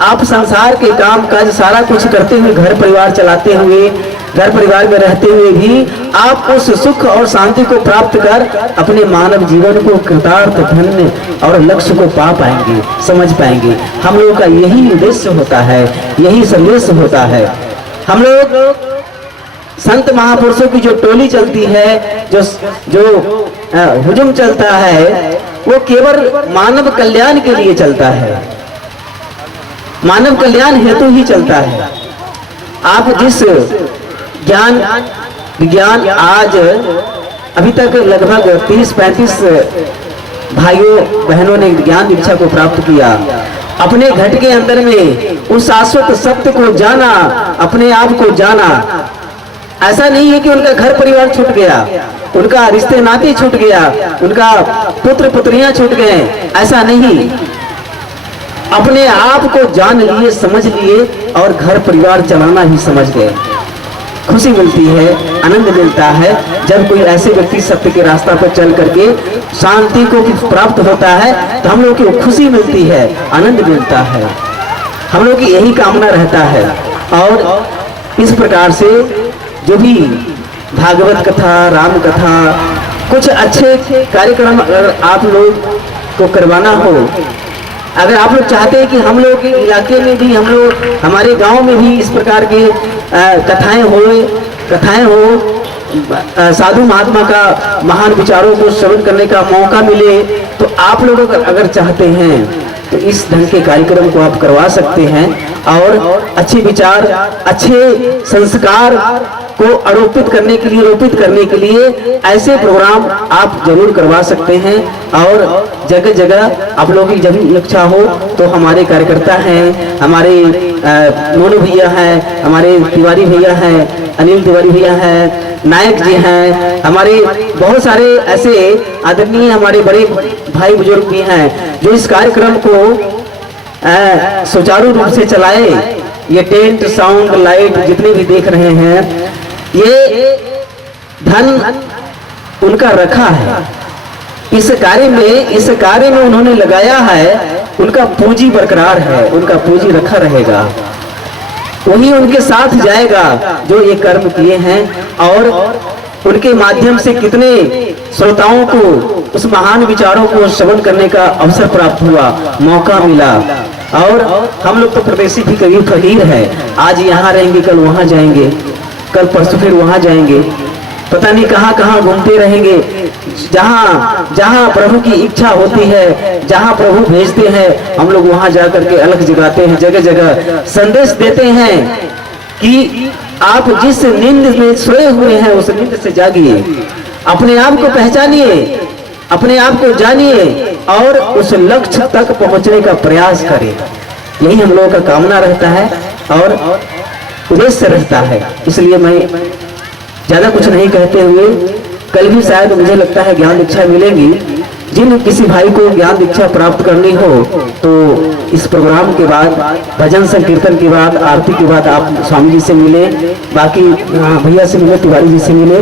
आप संसार के काम काज सारा कुछ करते हुए, घर परिवार चलाते हुए, घर परिवार में रहते हुए भी आप उस सुख और शांति को प्राप्त कर अपने मानव जीवन को कृतार्थ, धन्य और लक्ष्य को पा पाएंगे, समझ पाएंगे। हम लोगों का यही उद्देश्य होता है, यही संदेश होता है। हम लोग संत महापुरुषों की जो टोली चलती है, जो हुजुम चलता है, वो केवल मानव कल्याण के लिए चलता है, मानव कल्याण हेतु ही चलता है। आप जिस ज्ञान विज्ञान आज अभी तक लगभग 30-35 भाइयों बहनों ने ज्ञान दीक्षा को प्राप्त किया, अपने घट के अंदर में उस शाश्वत सत्य को जाना, अपने आप को जाना। ऐसा नहीं है कि उनका घर परिवार छूट गया, उनका रिश्ते नाते छूट गया, उनका पुत्र पुत्रियां छूट गए, ऐसा नहीं। अपने आप को जान लिए, समझ लिए और घर परिवार चलाना ही समझ गए। खुशी मिलती है, आनंद मिलता है जब कोई ऐसे व्यक्ति सत्य के रास्ता पर चल करके शांति को प्राप्त होता है, तो हम लोग की खुशी मिलती है, आनंद मिलता है। हम लोग की यही कामना रहता है। और इस प्रकार से जो भी भागवत कथा, राम कथा, कुछ अच्छे कार्यक्रम अगर आप लोग को करवाना हो, अगर आप लोग चाहते हैं कि हम लोग के इलाके में भी, हम लोग हमारे गांव में भी इस प्रकार के कथाएं हो, साधु महात्मा का महान विचारों को श्रवण करने का मौका मिले, तो आप लोग अगर चाहते हैं तो इस ढंग के कार्यक्रम को आप करवा सकते हैं। और अच्छे विचार, अच्छे संस्कार को आरोपित करने के लिए, रोपित करने के लिए ऐसे प्रोग्राम आप जरूर करवा सकते हैं। और जगह जगह आप लोगों की जब इच्छा हो तो हमारे कार्यकर्ता हैं, हमारे मोनू भैया हैं, हमारे तिवारी भैया हैं, अनिल तिवारी भैया हैं, नायक जी हैं, हमारे बहुत सारे ऐसे आदरणीय हमारे बड़े भाई बुजुर्ग भी हैं जो इस कार्यक्रम को सुचारू रूप से चलाए। ये टेंट, साउंड, लाइट जितने भी देख रहे हैं, ये धन उनका रखा है, इस कार्य में उन्होंने लगाया है, उनका पूंजी बरकरार है, उनका पूंजी रखा रहेगा, वही उनके साथ जाएगा जो ये कर्म किए हैं। और उनके माध्यम से कितने श्रोताओं को उस महान विचारों को श्रवण करने का अवसर प्राप्त हुआ, मौका मिला। और हम लोग तो प्रदेशी भी कभी फकीर है, आज यहाँ रहेंगे कल वहाँ जाएंगे, कल परसों फिर वहाँ जाएंगे, पता नहीं कहाँ कहाँ घूमते रहेंगे। जहाँ जहाँ प्रभु की इच्छा होती है, जहाँ प्रभु भेजते हैं, हम लोग वहाँ जा करके अलग जगाते हैं, जगह जगह संदेश देते हैं कि आप जिस नींद में सोए हुए हैं उस नींद से जागिए, अपने आप को पहचानिए, अपने आप को जानिए और उस लक्ष्य तक पहुंचने का प्रयास करें। यही हम लोगों का कामना रहता है और उद्देश्य रहता है। इसलिए मैं ज्यादा कुछ नहीं कहते हुए, कल भी शायद मुझे लगता है ज्ञान दीक्षा मिलेगी। जिन किसी भाई को ज्ञान दीक्षा प्राप्त करनी हो तो इस प्रोग्राम के बाद, भजन संकीर्तन के बाद, आरती के बाद आप स्वामी जी से मिले, बाकी भैया से मिले, तिवारी जी से मिले,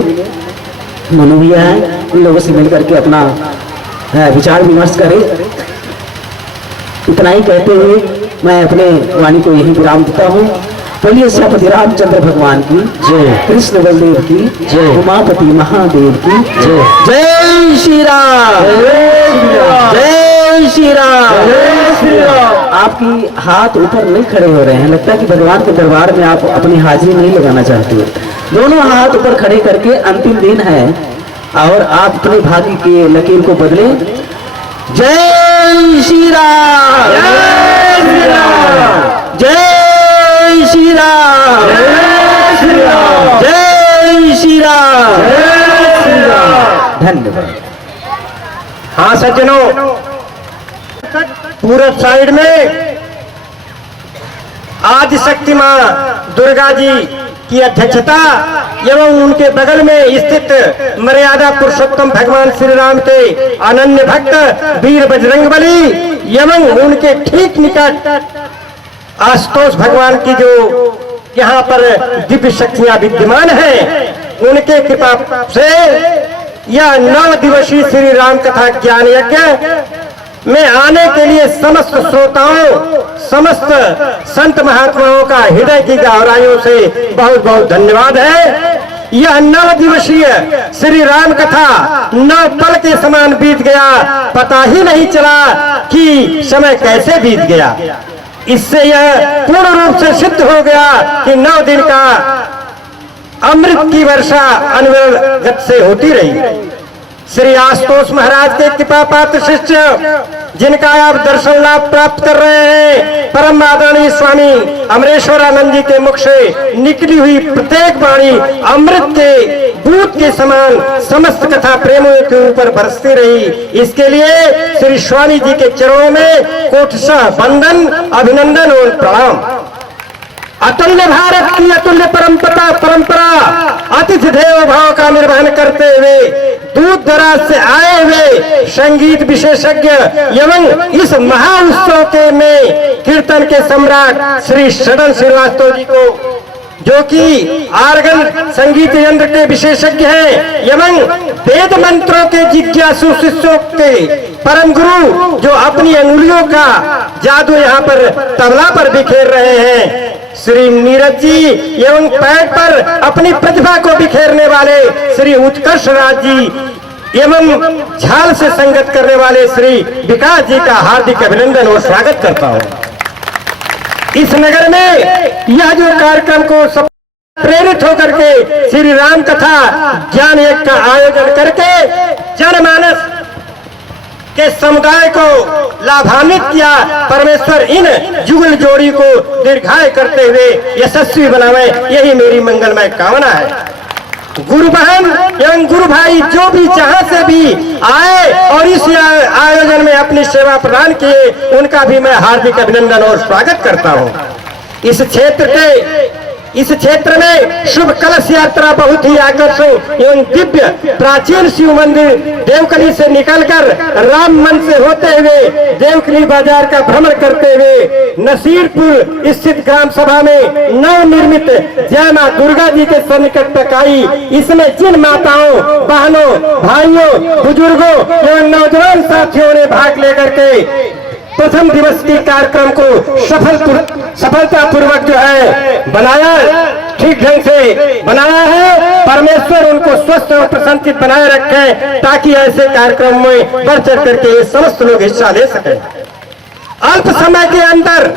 मनु भैया है, इन लोगों से मिल करके अपना विचार विमर्श करें। इतना ही कहते हुए मैं अपने वाणी को यही विराम देता हूँ। बोलिए श्रीपति रामचंद्र भगवान की जय, कृष्ण बलदेव की जय, उमापति महादेव की जय। जय श्री राम, जय श्री राम। आपकी हाथ ऊपर नहीं खड़े हो रहे हैं, लगता है कि भगवान के दरबार में आप अपनी हाजिरी नहीं लगाना चाहते हो। दोनों हाथ ऊपर खड़े करके, अंतिम दिन है और आप अपने भाग्य की लकीर को बदले। जय श्री राम, जय श्री राम, जय श्री राम, जय श्री राम, जय श्री राम, जय श्री राम। धन्यवाद। हाँ सज्जनों, पूरब साइड में आदि शक्ति मां दुर्गा जी की अध्यक्षता एवं उनके बगल में स्थित मर्यादा पुरुषोत्तम भगवान श्री राम के अनन्य भक्त वीर बजरंगबली एवं उनके ठीक निकट आशुतोष भगवान की जो यहाँ पर दिव्य शक्तियां विद्यमान हैं, उनके कृपा से यह 9 दिवसीय श्री राम कथा ज्ञान यज्ञ में आने के लिए समस्त श्रोताओं, समस्त संत महात्माओं का हृदय की गहराइयों से बहुत बहुत धन्यवाद है। यह 9 दिवसीय श्री राम कथा 9 पल के समान बीत गया, पता ही नहीं चला कि समय कैसे बीत गया। इससे यह पूर्ण रूप से सिद्ध हो गया कि 9 दिन का अमृत की वर्षा अनवरत से होती रही। श्री आशुतोष महाराज के कृपा पात्र शिष्य, जिनका आप दर्शन लाभ प्राप्त कर रहे हैं, परम आदरणीय स्वामी अमरेश्वरानंद जी के मुख से निकली हुई प्रत्येक वाणी अमृत के दूध के समान समस्त कथा प्रेमियों के ऊपर बरसती रही। इसके लिए श्री स्वामी जी के चरणों में कोटशः वंदन, अभिनंदन और प्रणाम। अतुल्य भारत की अतुल्य परंपरा अतिथि देव भाव का निर्वहन करते हुए दूर दराज से आए हुए संगीत विशेषज्ञ एवं इस महाउत्सव के में कीर्तन के सम्राट श्री षडन श्रीवास्तव जी को, जो कि आर्गन संगीत यंत्र के विशेषज्ञ हैं एवं वेद मंत्रों के जिज्ञासु शिष्यों के परम गुरु, जो अपनी अंगुलियों का जादू यहाँ पर तबला पर बिखेर रहे हैं, श्री नीरज जी एवं पैड पर अपनी प्रतिभा को बिखेरने वाले श्री उत्कर्ष राज जी एवं झाल से संगत करने वाले श्री विकास जी का हार्दिक अभिनंदन और स्वागत करता हूँ। इस नगर में यह जो कार्यक्रम को सब प्रेरित होकर के श्री राम कथा ज्ञान यज्ञ का आयोजन करके जनमानस के समुदाय को लाभान्वित किया, परमेश्वर इन जुगल जोड़ी को दीर्घायु करते हुए यशस्वी बनावे, यही मेरी मंगलमय कामना है। गुरु बहन एवं गुरु भाई जो भी जहां से भी आए और इस आयोजन में अपनी सेवा प्रदान किए, उनका भी मैं हार्दिक अभिनंदन और स्वागत करता हूं। इस क्षेत्र में शुभ कलश यात्रा बहुत ही आकर्षक एवं दिव्य प्राचीन शिव मंदिर देवकली से निकलकर राम मन से होते हुए देवकली बाजार का भ्रमण करते हुए नसीरपुर स्थित ग्राम सभा में नव निर्मित जय मां दुर्गा जी के सन्निकट तक आई। इसमें जिन माताओं, बहनों, भाइयों, बुजुर्गों एवं नौजवान साथियों ने भाग लेकर के प्रथम दिवस के कार्यक्रम को सफलतापूर्वक जो है बनाया, ठीक ढंग से बनाया है। परमेश्वर उनको स्वस्थ और प्रसन्नचित बनाए रखें ताकि ऐसे कार्यक्रम में बढ़ चढ़ करके समस्त लोग हिस्सा ले सकें। अल्प समय के अंदर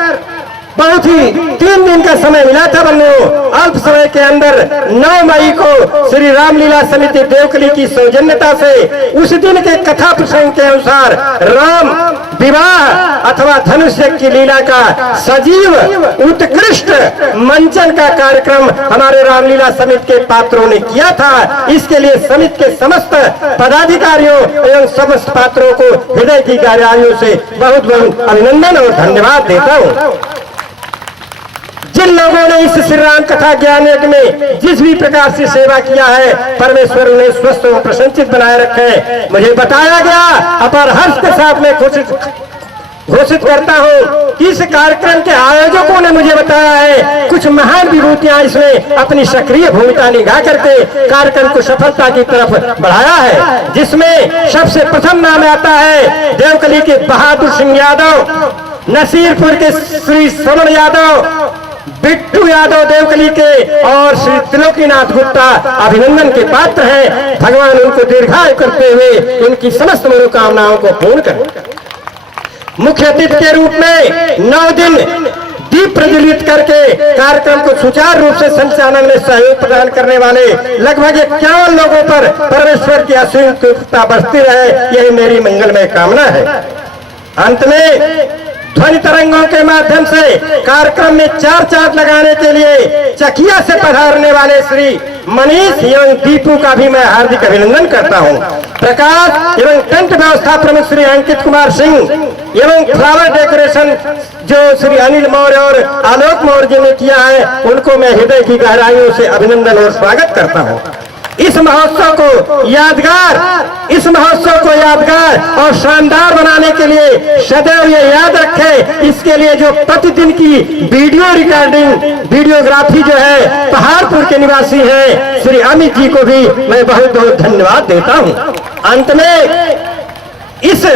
बहुत ही 3 दिन का समय मिला था बंधुओं। अल्प समय के अंदर 9 मई को श्री रामलीला समिति देवकली की सौजन्यता से उस दिन के कथा प्रसंग के अनुसार राम विवाह अथवा धनुष की लीला का सजीव उत्कृष्ट मंचन का कार्यक्रम हमारे रामलीला समिति के पात्रों ने किया था। इसके लिए समिति के समस्त पदाधिकारियों एवं समस्त पात्रों को हृदय की गहराइयों से बहुत बहुत अभिनंदन और धन्यवाद देता हूँ। जिन लोगों ने इस श्री राम कथा ज्ञान यज्ञ में जिस भी प्रकार से सेवा किया है, परमेश्वर उन्हें स्वस्थ और प्रसन्नचित बनाए रखे। मुझे बताया गया, अपार हर्ष के साथ में घोषित करता हूँ कि इस कार्यक्रम के आयोजकों ने मुझे बताया है कुछ महान विभूतियां इसमें अपनी सक्रिय भूमिका निभा करके कार्यक्रम को सफलता की तरफ बढ़ाया है, जिसमें सबसे प्रथम नाम आता है देवकली के बहादुर सिंह यादव, नसीरपुर के श्री श्रवण यादव, बिट्टू यादव देवकली के और श्री त्रिलोकीनाथ गुप्ता अभिनंदन के पात्र हैं। भगवान उनको दीर्घायु करते हुए उनकी समस्त मनोकामनाओं को पूर्ण करें। मुख्य अतिथि के रूप में 9 दिन दीप प्रज्वलित करके कार्यक्रम को सुचारू रूप से संचालन में सहयोग प्रदान करने वाले लगभग 51 लोगों पर परमेश्वर की असीम कृपा बरसती रहे, यही मेरी मंगलमय कामना है। अंत में ध्वनि तरंगों के माध्यम से कार्यक्रम में 4 चांद लगाने के लिए चकिया से पधारने वाले श्री मनीष एवं दीपू का भी मैं हार्दिक अभिनंदन करता हूं। प्रकाश एवं टेंट व्यवस्था प्रमुख श्री अंकित कुमार सिंह एवं फ्लावर डेकोरेशन जो श्री अनिल मौर्य और आलोक मौर्य जी ने किया है, उनको मैं हृदय की गहराइयों से अभिनंदन और स्वागत करता हूं। इस महोत्सव को यादगार और शानदार बनाने के लिए सदैव ये याद रखें, इसके लिए जो प्रतिदिन की वीडियो रिकॉर्डिंग वीडियोग्राफी जो है पहाड़पुर के निवासी हैं श्री अमित जी को भी मैं बहुत बहुत धन्यवाद देता हूं। अंत में इस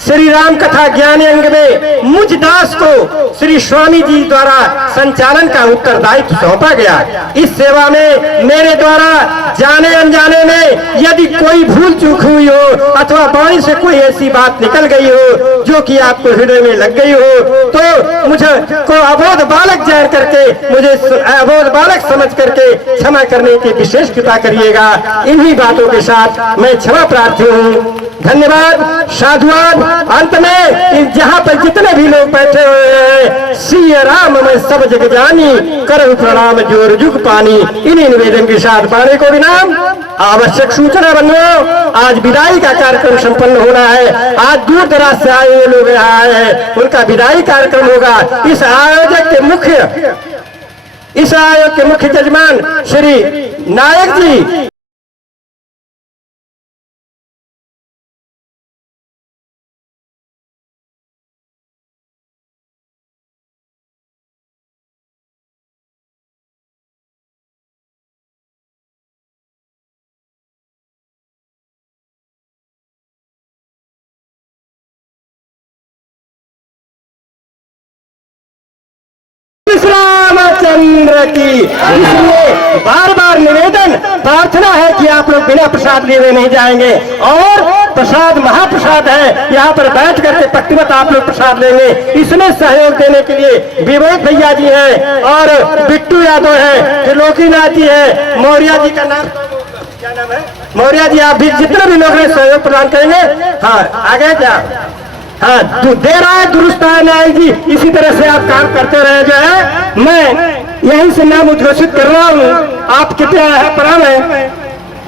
श्री राम कथा ज्ञान यज्ञ में मुझ दास को श्री स्वामी जी द्वारा संचालन का उत्तरदायित्व सौंपा गया। इस सेवा में मेरे द्वारा जाने अनजाने में यदि कोई भूल चूक हुई हो अथवा वाणी से कोई ऐसी बात निकल गई हो जो कि आपको हृदय में लग गई हो, तो मुझे को अबोध बालक जान करके मुझे अबोध बालक समझ करके क्षमा करने की विशेष कृपा करिएगा। इन्हीं बातों के साथ मैं क्षमा प्रार्थी हूँ। धन्यवाद, साधुवाद। अंत में जहाँ पर जितने भी लोग बैठे हुए हैं, सिया राम में सब जग जानी, करहु प्रणाम जोर जुग पानी। इन्हीं निवेदन के साथ पाने को विराम। आवश्यक सूचना बनो, आज विदाई का कार्यक्रम संपन्न होना है। आज दूर दराज से आए हुए लोग यहाँ आए हैं, उनका विदाई कार्यक्रम होगा। इस आयोजक के मुख्य जजमान श्री नायक जी रामचंद्र की। इसलिए बार बार निवेदन प्रार्थना है कि आप लोग बिना प्रसाद लिए हुए नहीं जाएंगे, और प्रसाद महाप्रसाद है, यहाँ पर बैठ करके पक्तिवत आप लोग प्रसाद लेंगे। इसमें सहयोग देने के लिए विवेक भैया जी हैं और बिट्टू यादव है, त्रिलोकीनाथ जी है, मौर्य जी का नाम क्या नाम है, मौर्य जी। आप भी जितने भी लोग हैं सहयोग प्रदान करेंगे। हाँ, आगे क्या, हाँ दे रहा है दुरुस्त है नायक जी। इसी तरह से आप काम करते रहे। जो है मैं यहीं से नाम उद्घोषित कर रहा हूँ। आप कितने है प्रणाम है।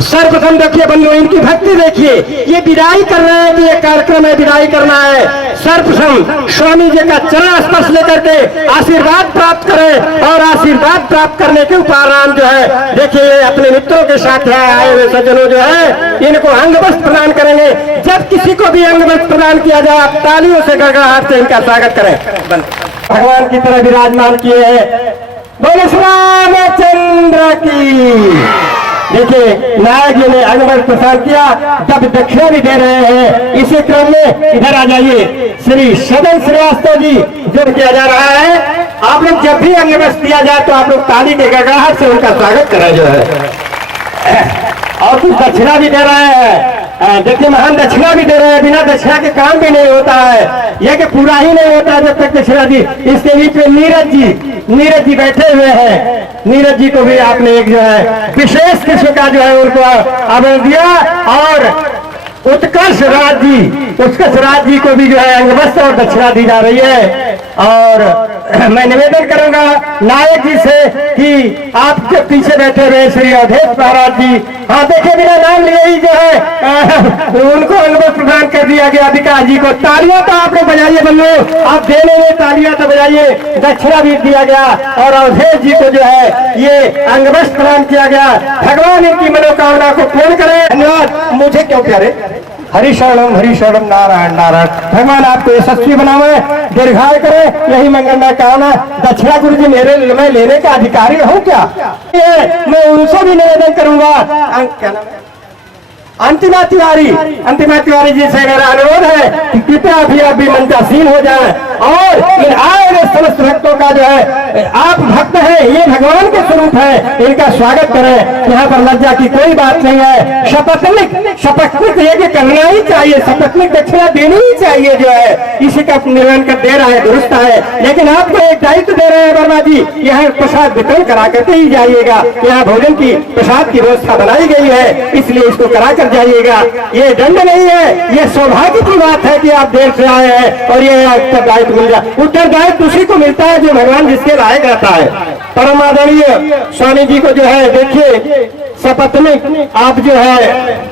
सर्वप्रथम देखिए बंधु, इनकी भक्ति देखिए। ये विदाई कर रहे हैं कि ये कार्यक्रम है, विदाई करना है। सर्वप्रथम स्वामी जी का चरण स्पर्श लेकर के आशीर्वाद प्राप्त करें, और आशीर्वाद प्राप्त करने के उपरांत जो है देखिए अपने मित्रों के साथ आए हुए सज्जनों जो है इनको अंग वस्त्र प्रदान करेंगे। जब किसी को भी अंग वस्त्र प्रदान किया जाए, आप तालियों से गड़गड़ाहट से इनका स्वागत करें। भगवान की तरह विराजमान किए हैं। बोले श्री रामचंद्र की। देखिए नायक जी ने अंगवस्त्र प्रदान किया, जब दक्षिणा भी दे रहे हैं। इसी क्रम में इधर आ जाइए, श्री सदन श्रीवास्तव जी जो किया जा रहा है। आप लोग जब भी अंगवस्त्र दिया जाए तो आप लोग ताली के गड़गड़ाहट से उनका स्वागत करें जो है, और कुछ दक्षिणा भी दे रहे हैं। देखिए महान दक्षिणा भी दे रहे हैं, बिना दक्षिणा के काम भी नहीं होता है, यह कि पूरा ही नहीं होता जब तक दक्षिणा दी। इसके बीच में नीरज जी बैठे हुए हैं। नीरज जी को भी आपने एक जो है विशेष किस्म का जो है उनको आदर दिया। और उत्कर्ष राज जी को भी जो है अंगवस्त्र और दक्षिणा दी जा रही है। और मैं निवेदन करूंगा नायक जी से कि आपके पीछे बैठे हुए श्री अवधेश महाराज जी, हाँ देखे बिना नाम लिए ही जो है उनको अंगवस्त्र प्रदान कर दिया गया विकास जी को। तालियां तो आप लोग बजाइए बल्लू, आप देने में तालियां तो बजाइए। दक्षिणा भी दिया गया और अवधेश जी को जो है ये अंगवस्त्र प्रदान किया गया। भगवान इनकी मनोकामना को पूर्ण करे। धन्यवाद। मुझे क्यों प्यारे, हरि शरणम नारायण नारायण। भगवान आपको यशस्वी बनावे, दीर्घायु करे, यही मंगलमय कामना। दक्षिणा गुरु जी मैं लेने का अधिकारी हूँ क्या? मैं उनसे भी निवेदन करूंगा। क्या नाम है? अंतिमा तिवारी जी से मेरा अनुरोध है कि कृपया भी मंचासीन हो जाए और इन आए हुए समस्त भक्तों का जो है, आप भक्त हैं, ये भगवान के स्वरूप है, इनका स्वागत करें। यहाँ पर लज्जा की कोई बात नहीं है। शपथनिक ये करना ही चाहिए, शपथनिक दक्षिणा देनी ही चाहिए जो है, इसी का निर्णय कर दे रहा है, दुरुस्त है। लेकिन आपको एक दायित्व दे रहे हैं वर्मा जी, यहाँ प्रसाद वितरण करा करके ही जाइएगा। यहाँ भोजन की प्रसाद की व्यवस्था बनाई गई है, इसलिए इसको करा कर जाइएगा। ये दंड नहीं है, ये सौभाग्य की बात है कि आप देर से आए हैं और ये उत्तरदायित्व मिल जाए। उत्तरदायित्व उसी को मिलता है जो भगवान जिसके लायक रहता है। परम आदरणीय स्वामी जी को जो है देखिए सपत्निक आप जो है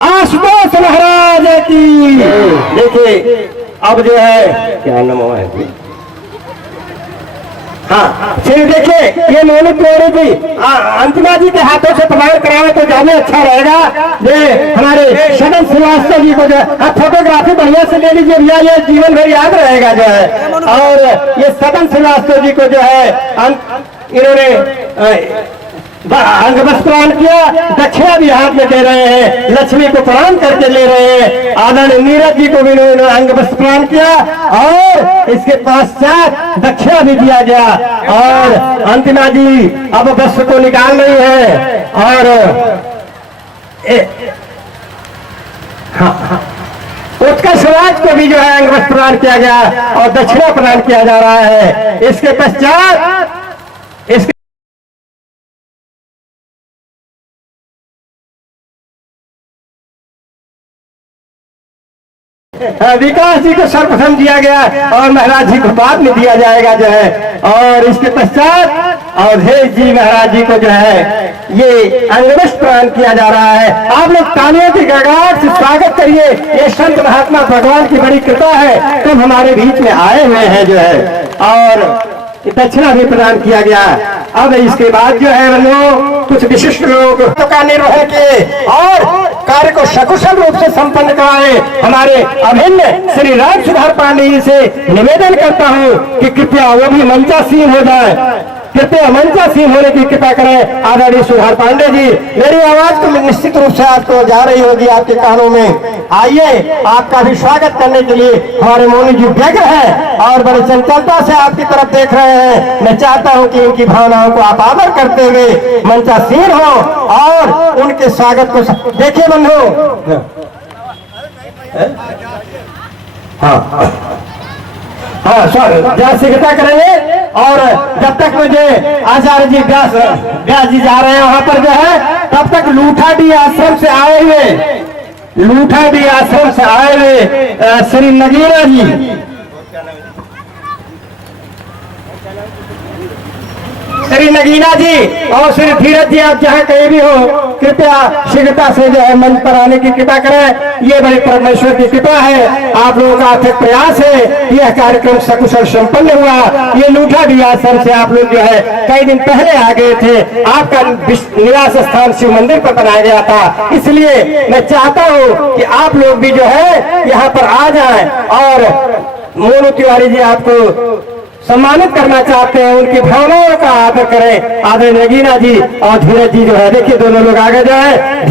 आशुतोष महाराज की। देखिए अब जो है क्या नाम है जी, हाँ फिर देखिए ये मोनी कोड़ी जी अंतिमा जी के हाथों से प्रदान करावे तो ज्यादा अच्छा रहेगा। ये हमारे सदन श्रीवास्तव जी को जो है फोटोग्राफी बढ़िया से ले लीजिए भैया, ये जीवन भर याद रहेगा जो है। और ये सदन श्रीवास्तव जी को जो है इन्होंने अंगवस्त्र प्रदान किया, दक्षिणा भी हाथ में दे रहे हैं, लक्ष्मी को प्रणाम करके ले रहे हैं। आदरणीय नीरज जी को भी इन्होंने अंगवस्त्र प्रदान किया और इसके पश्चात दक्षिणा भी दिया गया। और अंतिमा जी अब वस्त्र को निकाल रही है और उत्कर्ष राज को भी जो है अंगवस्त्र प्रदान किया गया और दक्षिणा प्रदान किया जा रहा है। इसके पश्चात विकास जी को सर्वप्रथम दिया गया और महाराज जी को बाद में दिया जाएगा जो है। और इसके पश्चात अवधेश जी महाराज जी को जो है ये अंगवस्त्र प्रदान किया जा रहा है। आप लोग तालियों की गड़गड़ाहट से स्वागत करिए। ये संत महात्मा भगवान की बड़ी कृपा है, तुम हमारे बीच में आए हुए हैं जो है। और दक्षिणा भी प्रदान किया गया। अब इसके बाद जो है लोग कुछ विशिष्ट लोग का निर्वहन किए और कार्य को सकुशल रूप से संपन्न कराए। हमारे अभिन्न श्री राम सुधार पांडे जी से निवेदन करता हूँ कि कृपया वो भी मंचासीन हो जाए, कृपया मंचासीन होने की कृपा करें। आदरणीय सुधार पांडे जी, मेरी आवाज तो निश्चित रूप से आपको जा रही होगी आपके कानों में। आइए, आपका भी स्वागत करने के लिए हमारे मोनी जी व्यग्र है और बड़े चंचलता से आपकी तरफ देख रहे हैं। मैं चाहता हूं कि इनकी भावनाओं को आप आदर करते हुए मंचासीन हो और उनके स्वागत को देखिए बंधु। हाँ शीघ्रता करेंगे। और जब तक मुझे आचार्य जी व्यास जी जा रहे हैं वहां पर जो है, तब तक लूठाडी आश्रम से आए हुए श्री नगीना जी श्री नगीना जी और श्री धीरज जी, आप जहाँ कहीं भी हो, कृपया शीघ्रता से जो है मंच पर आने की कृपा करें। ये बड़े परमेश्वर की कृपा है, आप लोगों का अथक प्रयास है, यह कार्यक्रम सकुशल संपन्न हुआ। ये लूठा भी आश्रम से आप लोग जो है कई दिन पहले आ गए थे, आपका निवास स्थान शिव मंदिर पर बनाया गया था, इसलिए मैं चाहता हूँ कि आप लोग भी जो है यहाँ पर आ जाएं और मोनू तिवारी जी आपको सम्मानित करना चाहते हैं, उनकी भावनाओं का आदर करें। आदर नगीना जी और धीरज जी जो है, देखिए दोनों लोग आगे जाए।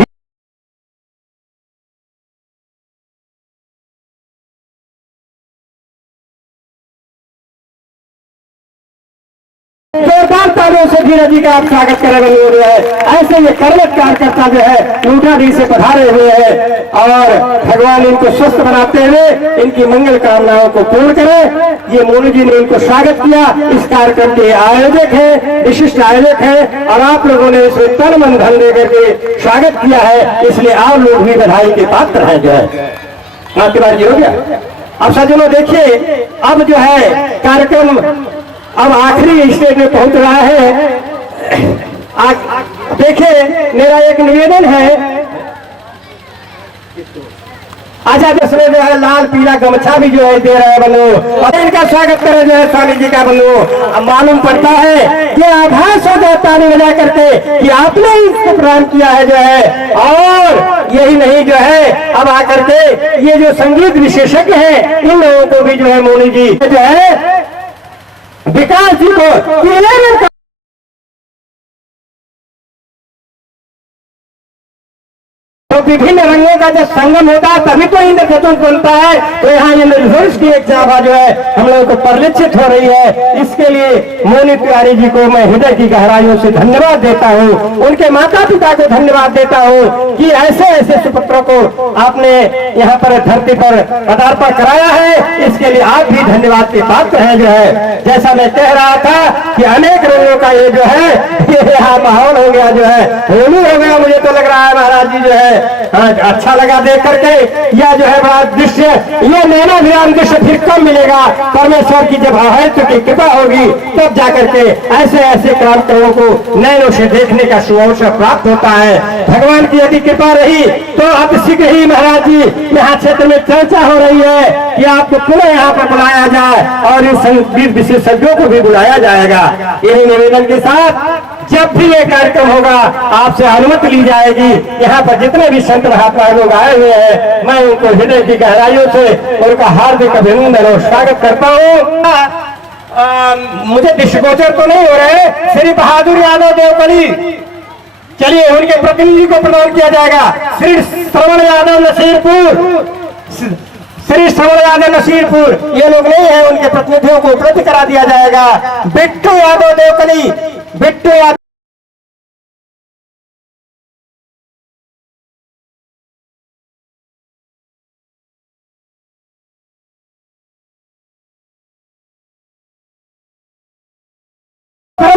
जोरदार तालियों से धीरज जी का आप स्वागत कर रहे हैं। ऐसे ये कर्मठ कार्यकर्ता जो है लूठाडी से पधारे हुए हैं और भगवान इनको स्वस्थ बनाते हुए इनकी मंगल कामनाओं को पूर्ण करें। ये मोनू जी ने इनको स्वागत किया। इस कार्यक्रम के आयोजक है, विशिष्ट आयोजक है और आप लोगों ने इसमें तन मन धन देकर के स्वागत किया है, इसलिए आप लोग भी बधाई के पात्र हैं। जो है आपके बात ये हो गया। अब सज्जनों देखिए, अब जो है कार्यक्रम अब आखिरी स्टेज में पहुंच रहा है। देखिए, मेरा एक निवेदन है, आजा इसमें जो है लाल पीला गमछा भी जो है दे रहे हैं बनो, और इनका स्वागत करें जो है स्वामी जी का बनो। अब मालूम पड़ता है कि आभास हो जाता है बजा करके कि आपने इसको प्रदान किया है जो है। और यही नहीं जो है, अब आकर के ये जो संगीत विशेषज्ञ हैं, इन लोगों को भी जो है मोनू जी जो है विकास जी को तो विभिन्न रंगों का जब संगम होता है तभी तो इंद्रधनुष बनता है। तो यहाँ इंद्रधनुष की एक चाबा जो है हम लोगों को परिलक्षित हो रही है। इसके लिए मोनू तिवारी जी को मैं हृदय की गहराइयों से धन्यवाद देता हूँ, उनके माता पिता को धन्यवाद देता हूँ कि ऐसे ऐसे सुपुत्रों को आपने यहाँ पर धरती पर पदार्पण कराया है। इसके लिए आप भी धन्यवाद के पात्र हैं। जो है जैसा मैं कह रहा था कि अनेक रंगों का ये जो है ये यहाँ माहौल हो गया, जो है होली हो गया। मुझे तो लग रहा है महाराज जी जो है अच्छा लगा देख करके। यह जो है बड़ा दृश्य, ये नैना विराम दृश्य फिर कब मिलेगा? परमेश्वर की जब अहैतु की कृपा होगी तब जाकर के ऐसे ऐसे कार्यक्रमों को नैनों से देखने का सुअवसर प्राप्त होता है। भगवान की यदि कृपा रही तो अब शीघ्र ही महाराज जी यहाँ क्षेत्र में चर्चा हो रही है कि आपको पुनः यहाँ पर बुलाया जाए और इन संगीत विशेषज्ञों को भी बुलाया जाएगा। यही निवेदन के साथ जब भी ये कार्यक्रम होगा आपसे अनुमति ली जाएगी। यहाँ पर जितने भी संत महात्मा लोग आए हुए हैं, मैं उनको हृदय की गहराइयों से उनका हार्दिक अभिनंदन और स्वागत करता हूँ। मुझे दृष्टिगोचर तो नहीं हो रहे श्री बहादुर यादव देवकली, चलिए उनके प्रतिनिधि को प्रदान किया जाएगा। श्री श्रवण यादव नसीरपुर, श्री श्रवण यादव नसीरपुर, ये लोग नहीं है, उनके प्रतिनिधियों को उपलब्ध करा दिया जाएगा। बिट्टू यादव देवकली, बिट्टू यादव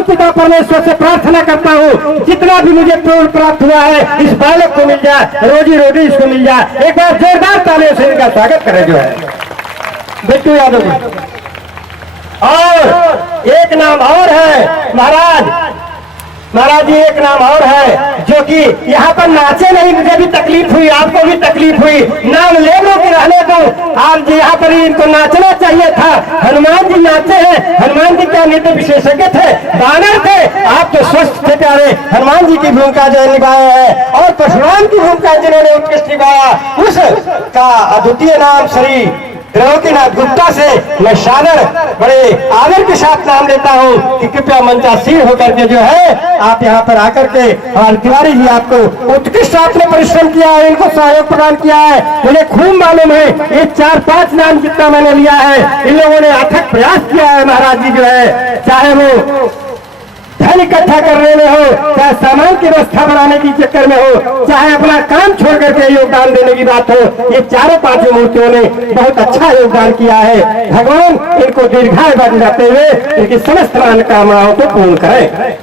पिता परमेश्वर से प्रार्थना करता हूँ जितना भी मुझे प्राप्त हुआ है इस बालक को मिल जाए, रोजी रोटी इसको मिल जाए। एक बार जोरदार तालियों से इनका स्वागत करें जो है बिट्टू यादव जी। और एक नाम और है महाराज जी, एक नाम और है जो कि यहाँ पर नाचे नहीं, मुझे भी तकलीफ हुई, आपको भी तकलीफ हुई, नाम ले लो कि रहने दो। आज यहाँ पर इनको नाचना चाहिए था। हनुमान जी नाचे हैं। हनुमान जी क्या नृत्य विशेषज्ञ थे, दानव थे। आप तो स्वस्थ थे प्यारे, हनुमान जी की भूमिका जो निभाया है और परशुराम की भूमिका जिन्होंने उत्कृष्ट निभाया, उसका अद्वितीय नाम श्री त्रिलोकीनाथ गुप्ता से मैं सादर बड़े आदर के साथ नाम देता हूँ कि कृपया मंचासीन होकर के जो है आप यहाँ पर आकर के, और तिवारी जी आपको उत्कृष्ट आपने परिश्रम किया है, इनको सहयोग प्रदान किया है। मुझे खूब मालूम है ये 4-5 नाम जितना मैंने लिया है, इन लोगों ने अथक प्रयास किया है। महाराज जी जो है चाहे वो धन इकट्ठा करने में हो, चाहे सामान की व्यवस्था बनाने की चक्कर में हो, चाहे अपना काम छोड़ करके योगदान देने की बात हो, ये 4-5 मूर्तियों ने बहुत अच्छा योगदान किया है। भगवान इनको दीर्घायु बनाते हुए इनकी समस्त मनोकामनाओं को पूर्ण करें।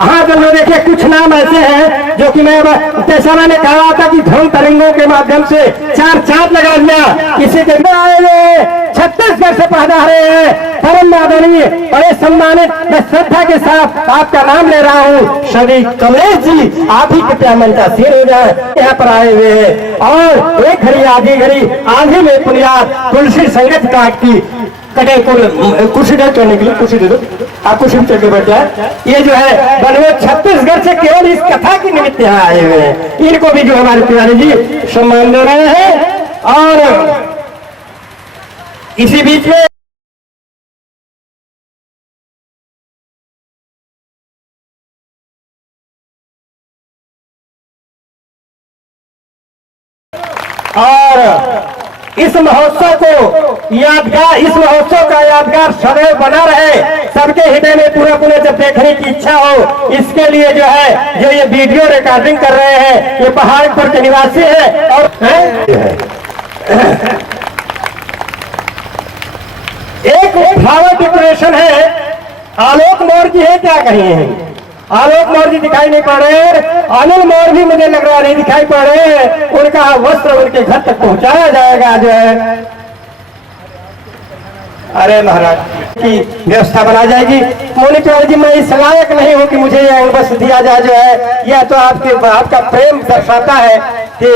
हाँ तो देखिए कुछ नाम ऐसे हैं जो कि मैं जैसा मैंने कहा था कि ध्वनि तरंगों के माध्यम से 4 चांद लगा दिया। किसी के आए छत्तीसगढ़ से पधारे हैं परम आदरणीय, बड़े सम्मानित, मैं श्रद्धा के साथ आपका नाम ले रहा हूँ श्री कमलेश जी, आप ही कृपया मंचा सिर हो जाए, यहाँ पर आए हुए हैं। और एक घड़ी आधी में पुनियाद तुलसी संगत काट की कटे कुर्सी करने के लिए कुर्सी दे दो, आप कुर्सी में चल के बैठ जाए। ये जो है बनवे छत्तीसगढ़ से केवल इस कथा की निमित्त यहाँ आए हुए हैं, इनको भी जो हमारे तिवारी जी सम्मान दे रहे हैं। और इसी बीच में और इस महोत्सव को यादगार, इस महोत्सव का यादगार सदैव बना रहे, सबके हृदय में पूरा पूरे जब देखने की इच्छा हो, इसके लिए जो है जो ये वीडियो रिकॉर्डिंग कर रहे हैं, ये पहाड़पुर के निवासी है। और एक फ्लावर डेकोरेशन है, आलोक मौर्य जी है, क्या कहिए, आलोक मौर्य जी दिखाई नहीं पड़ रहे, अनिल मौर्य भी मुझे लग रहा नहीं दिखाई पड़ रहे, उनका वस्त्र उनके घर तक पहुंचाया जाएगा जो है। अरे महाराज की व्यवस्था बना जाएगी। मोनिटर जी, मैं इस लायक नहीं हूँ कि मुझे यह बस दिया जाए जो है, यह तो आपका प्रेम दर्शाता है कि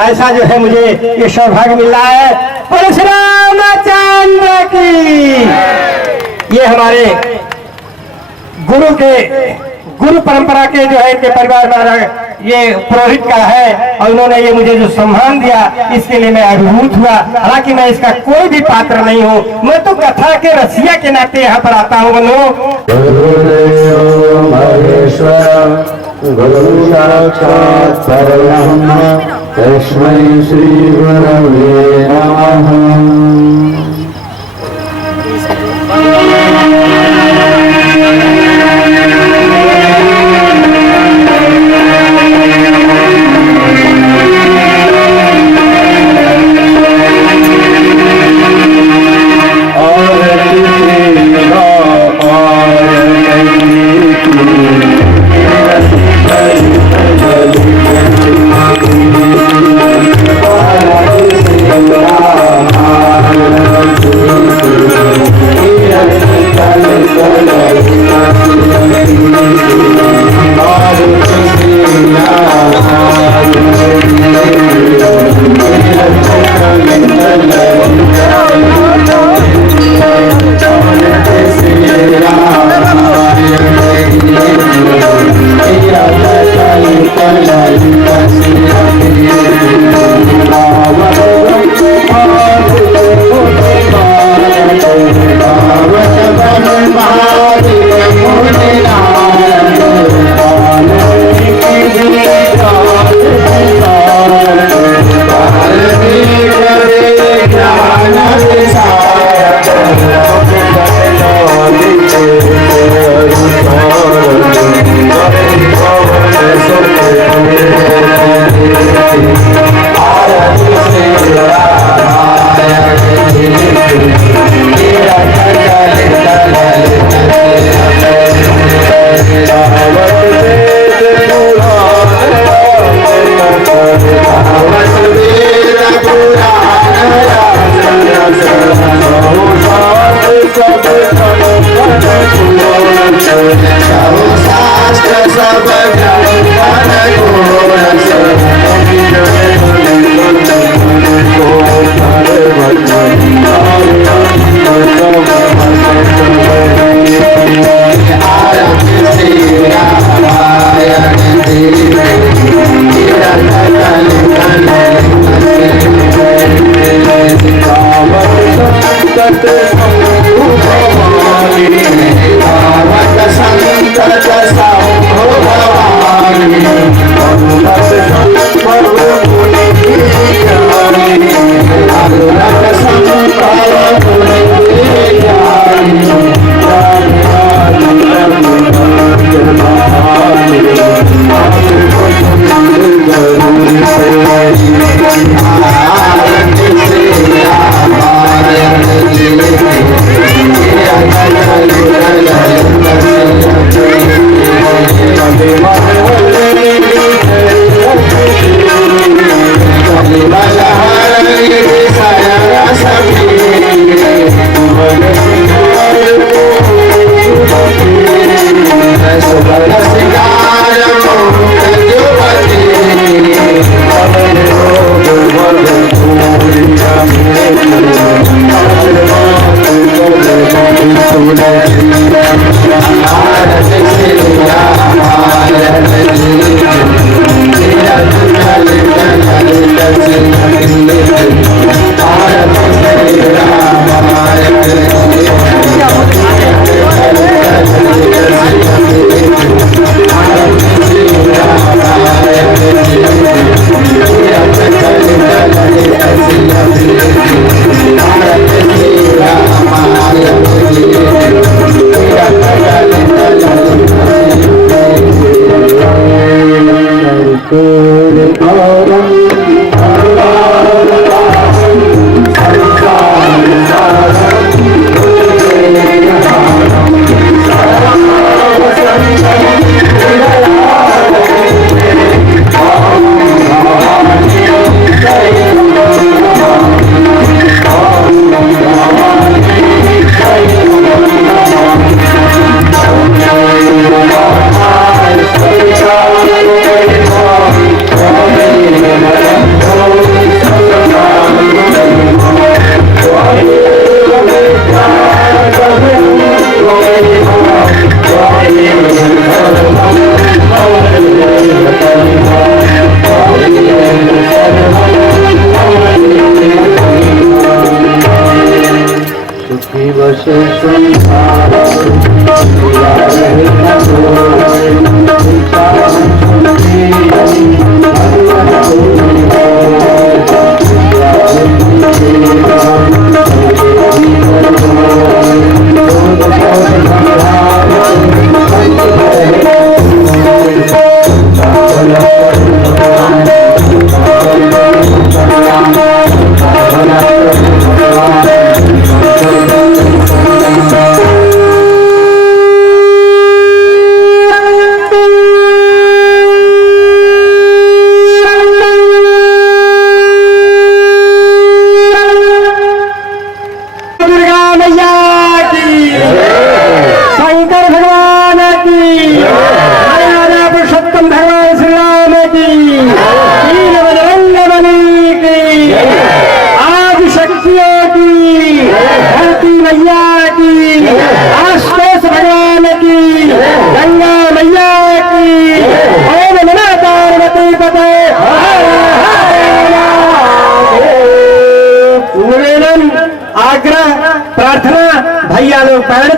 ऐसा जो है मुझे ये सौभाग्य मिल रहा है। परशुरामचंद्र की, ये हमारे गुरु परंपरा के जो है इनके परिवार में ये पुरोहित का है, और उन्होंने ये मुझे जो सम्मान दिया, इसके लिए मैं अभिभूत हुआ। हालांकि मैं इसका कोई भी पात्र नहीं हूँ, मैं तो कथा के रसिया के नाते यहाँ पर आता हूँ। गुरु साक्षात् परब्रह्म तस्मै श्री गुरवे नमः। Thank you. आग्रह प्रार्थना भैया लोग पैर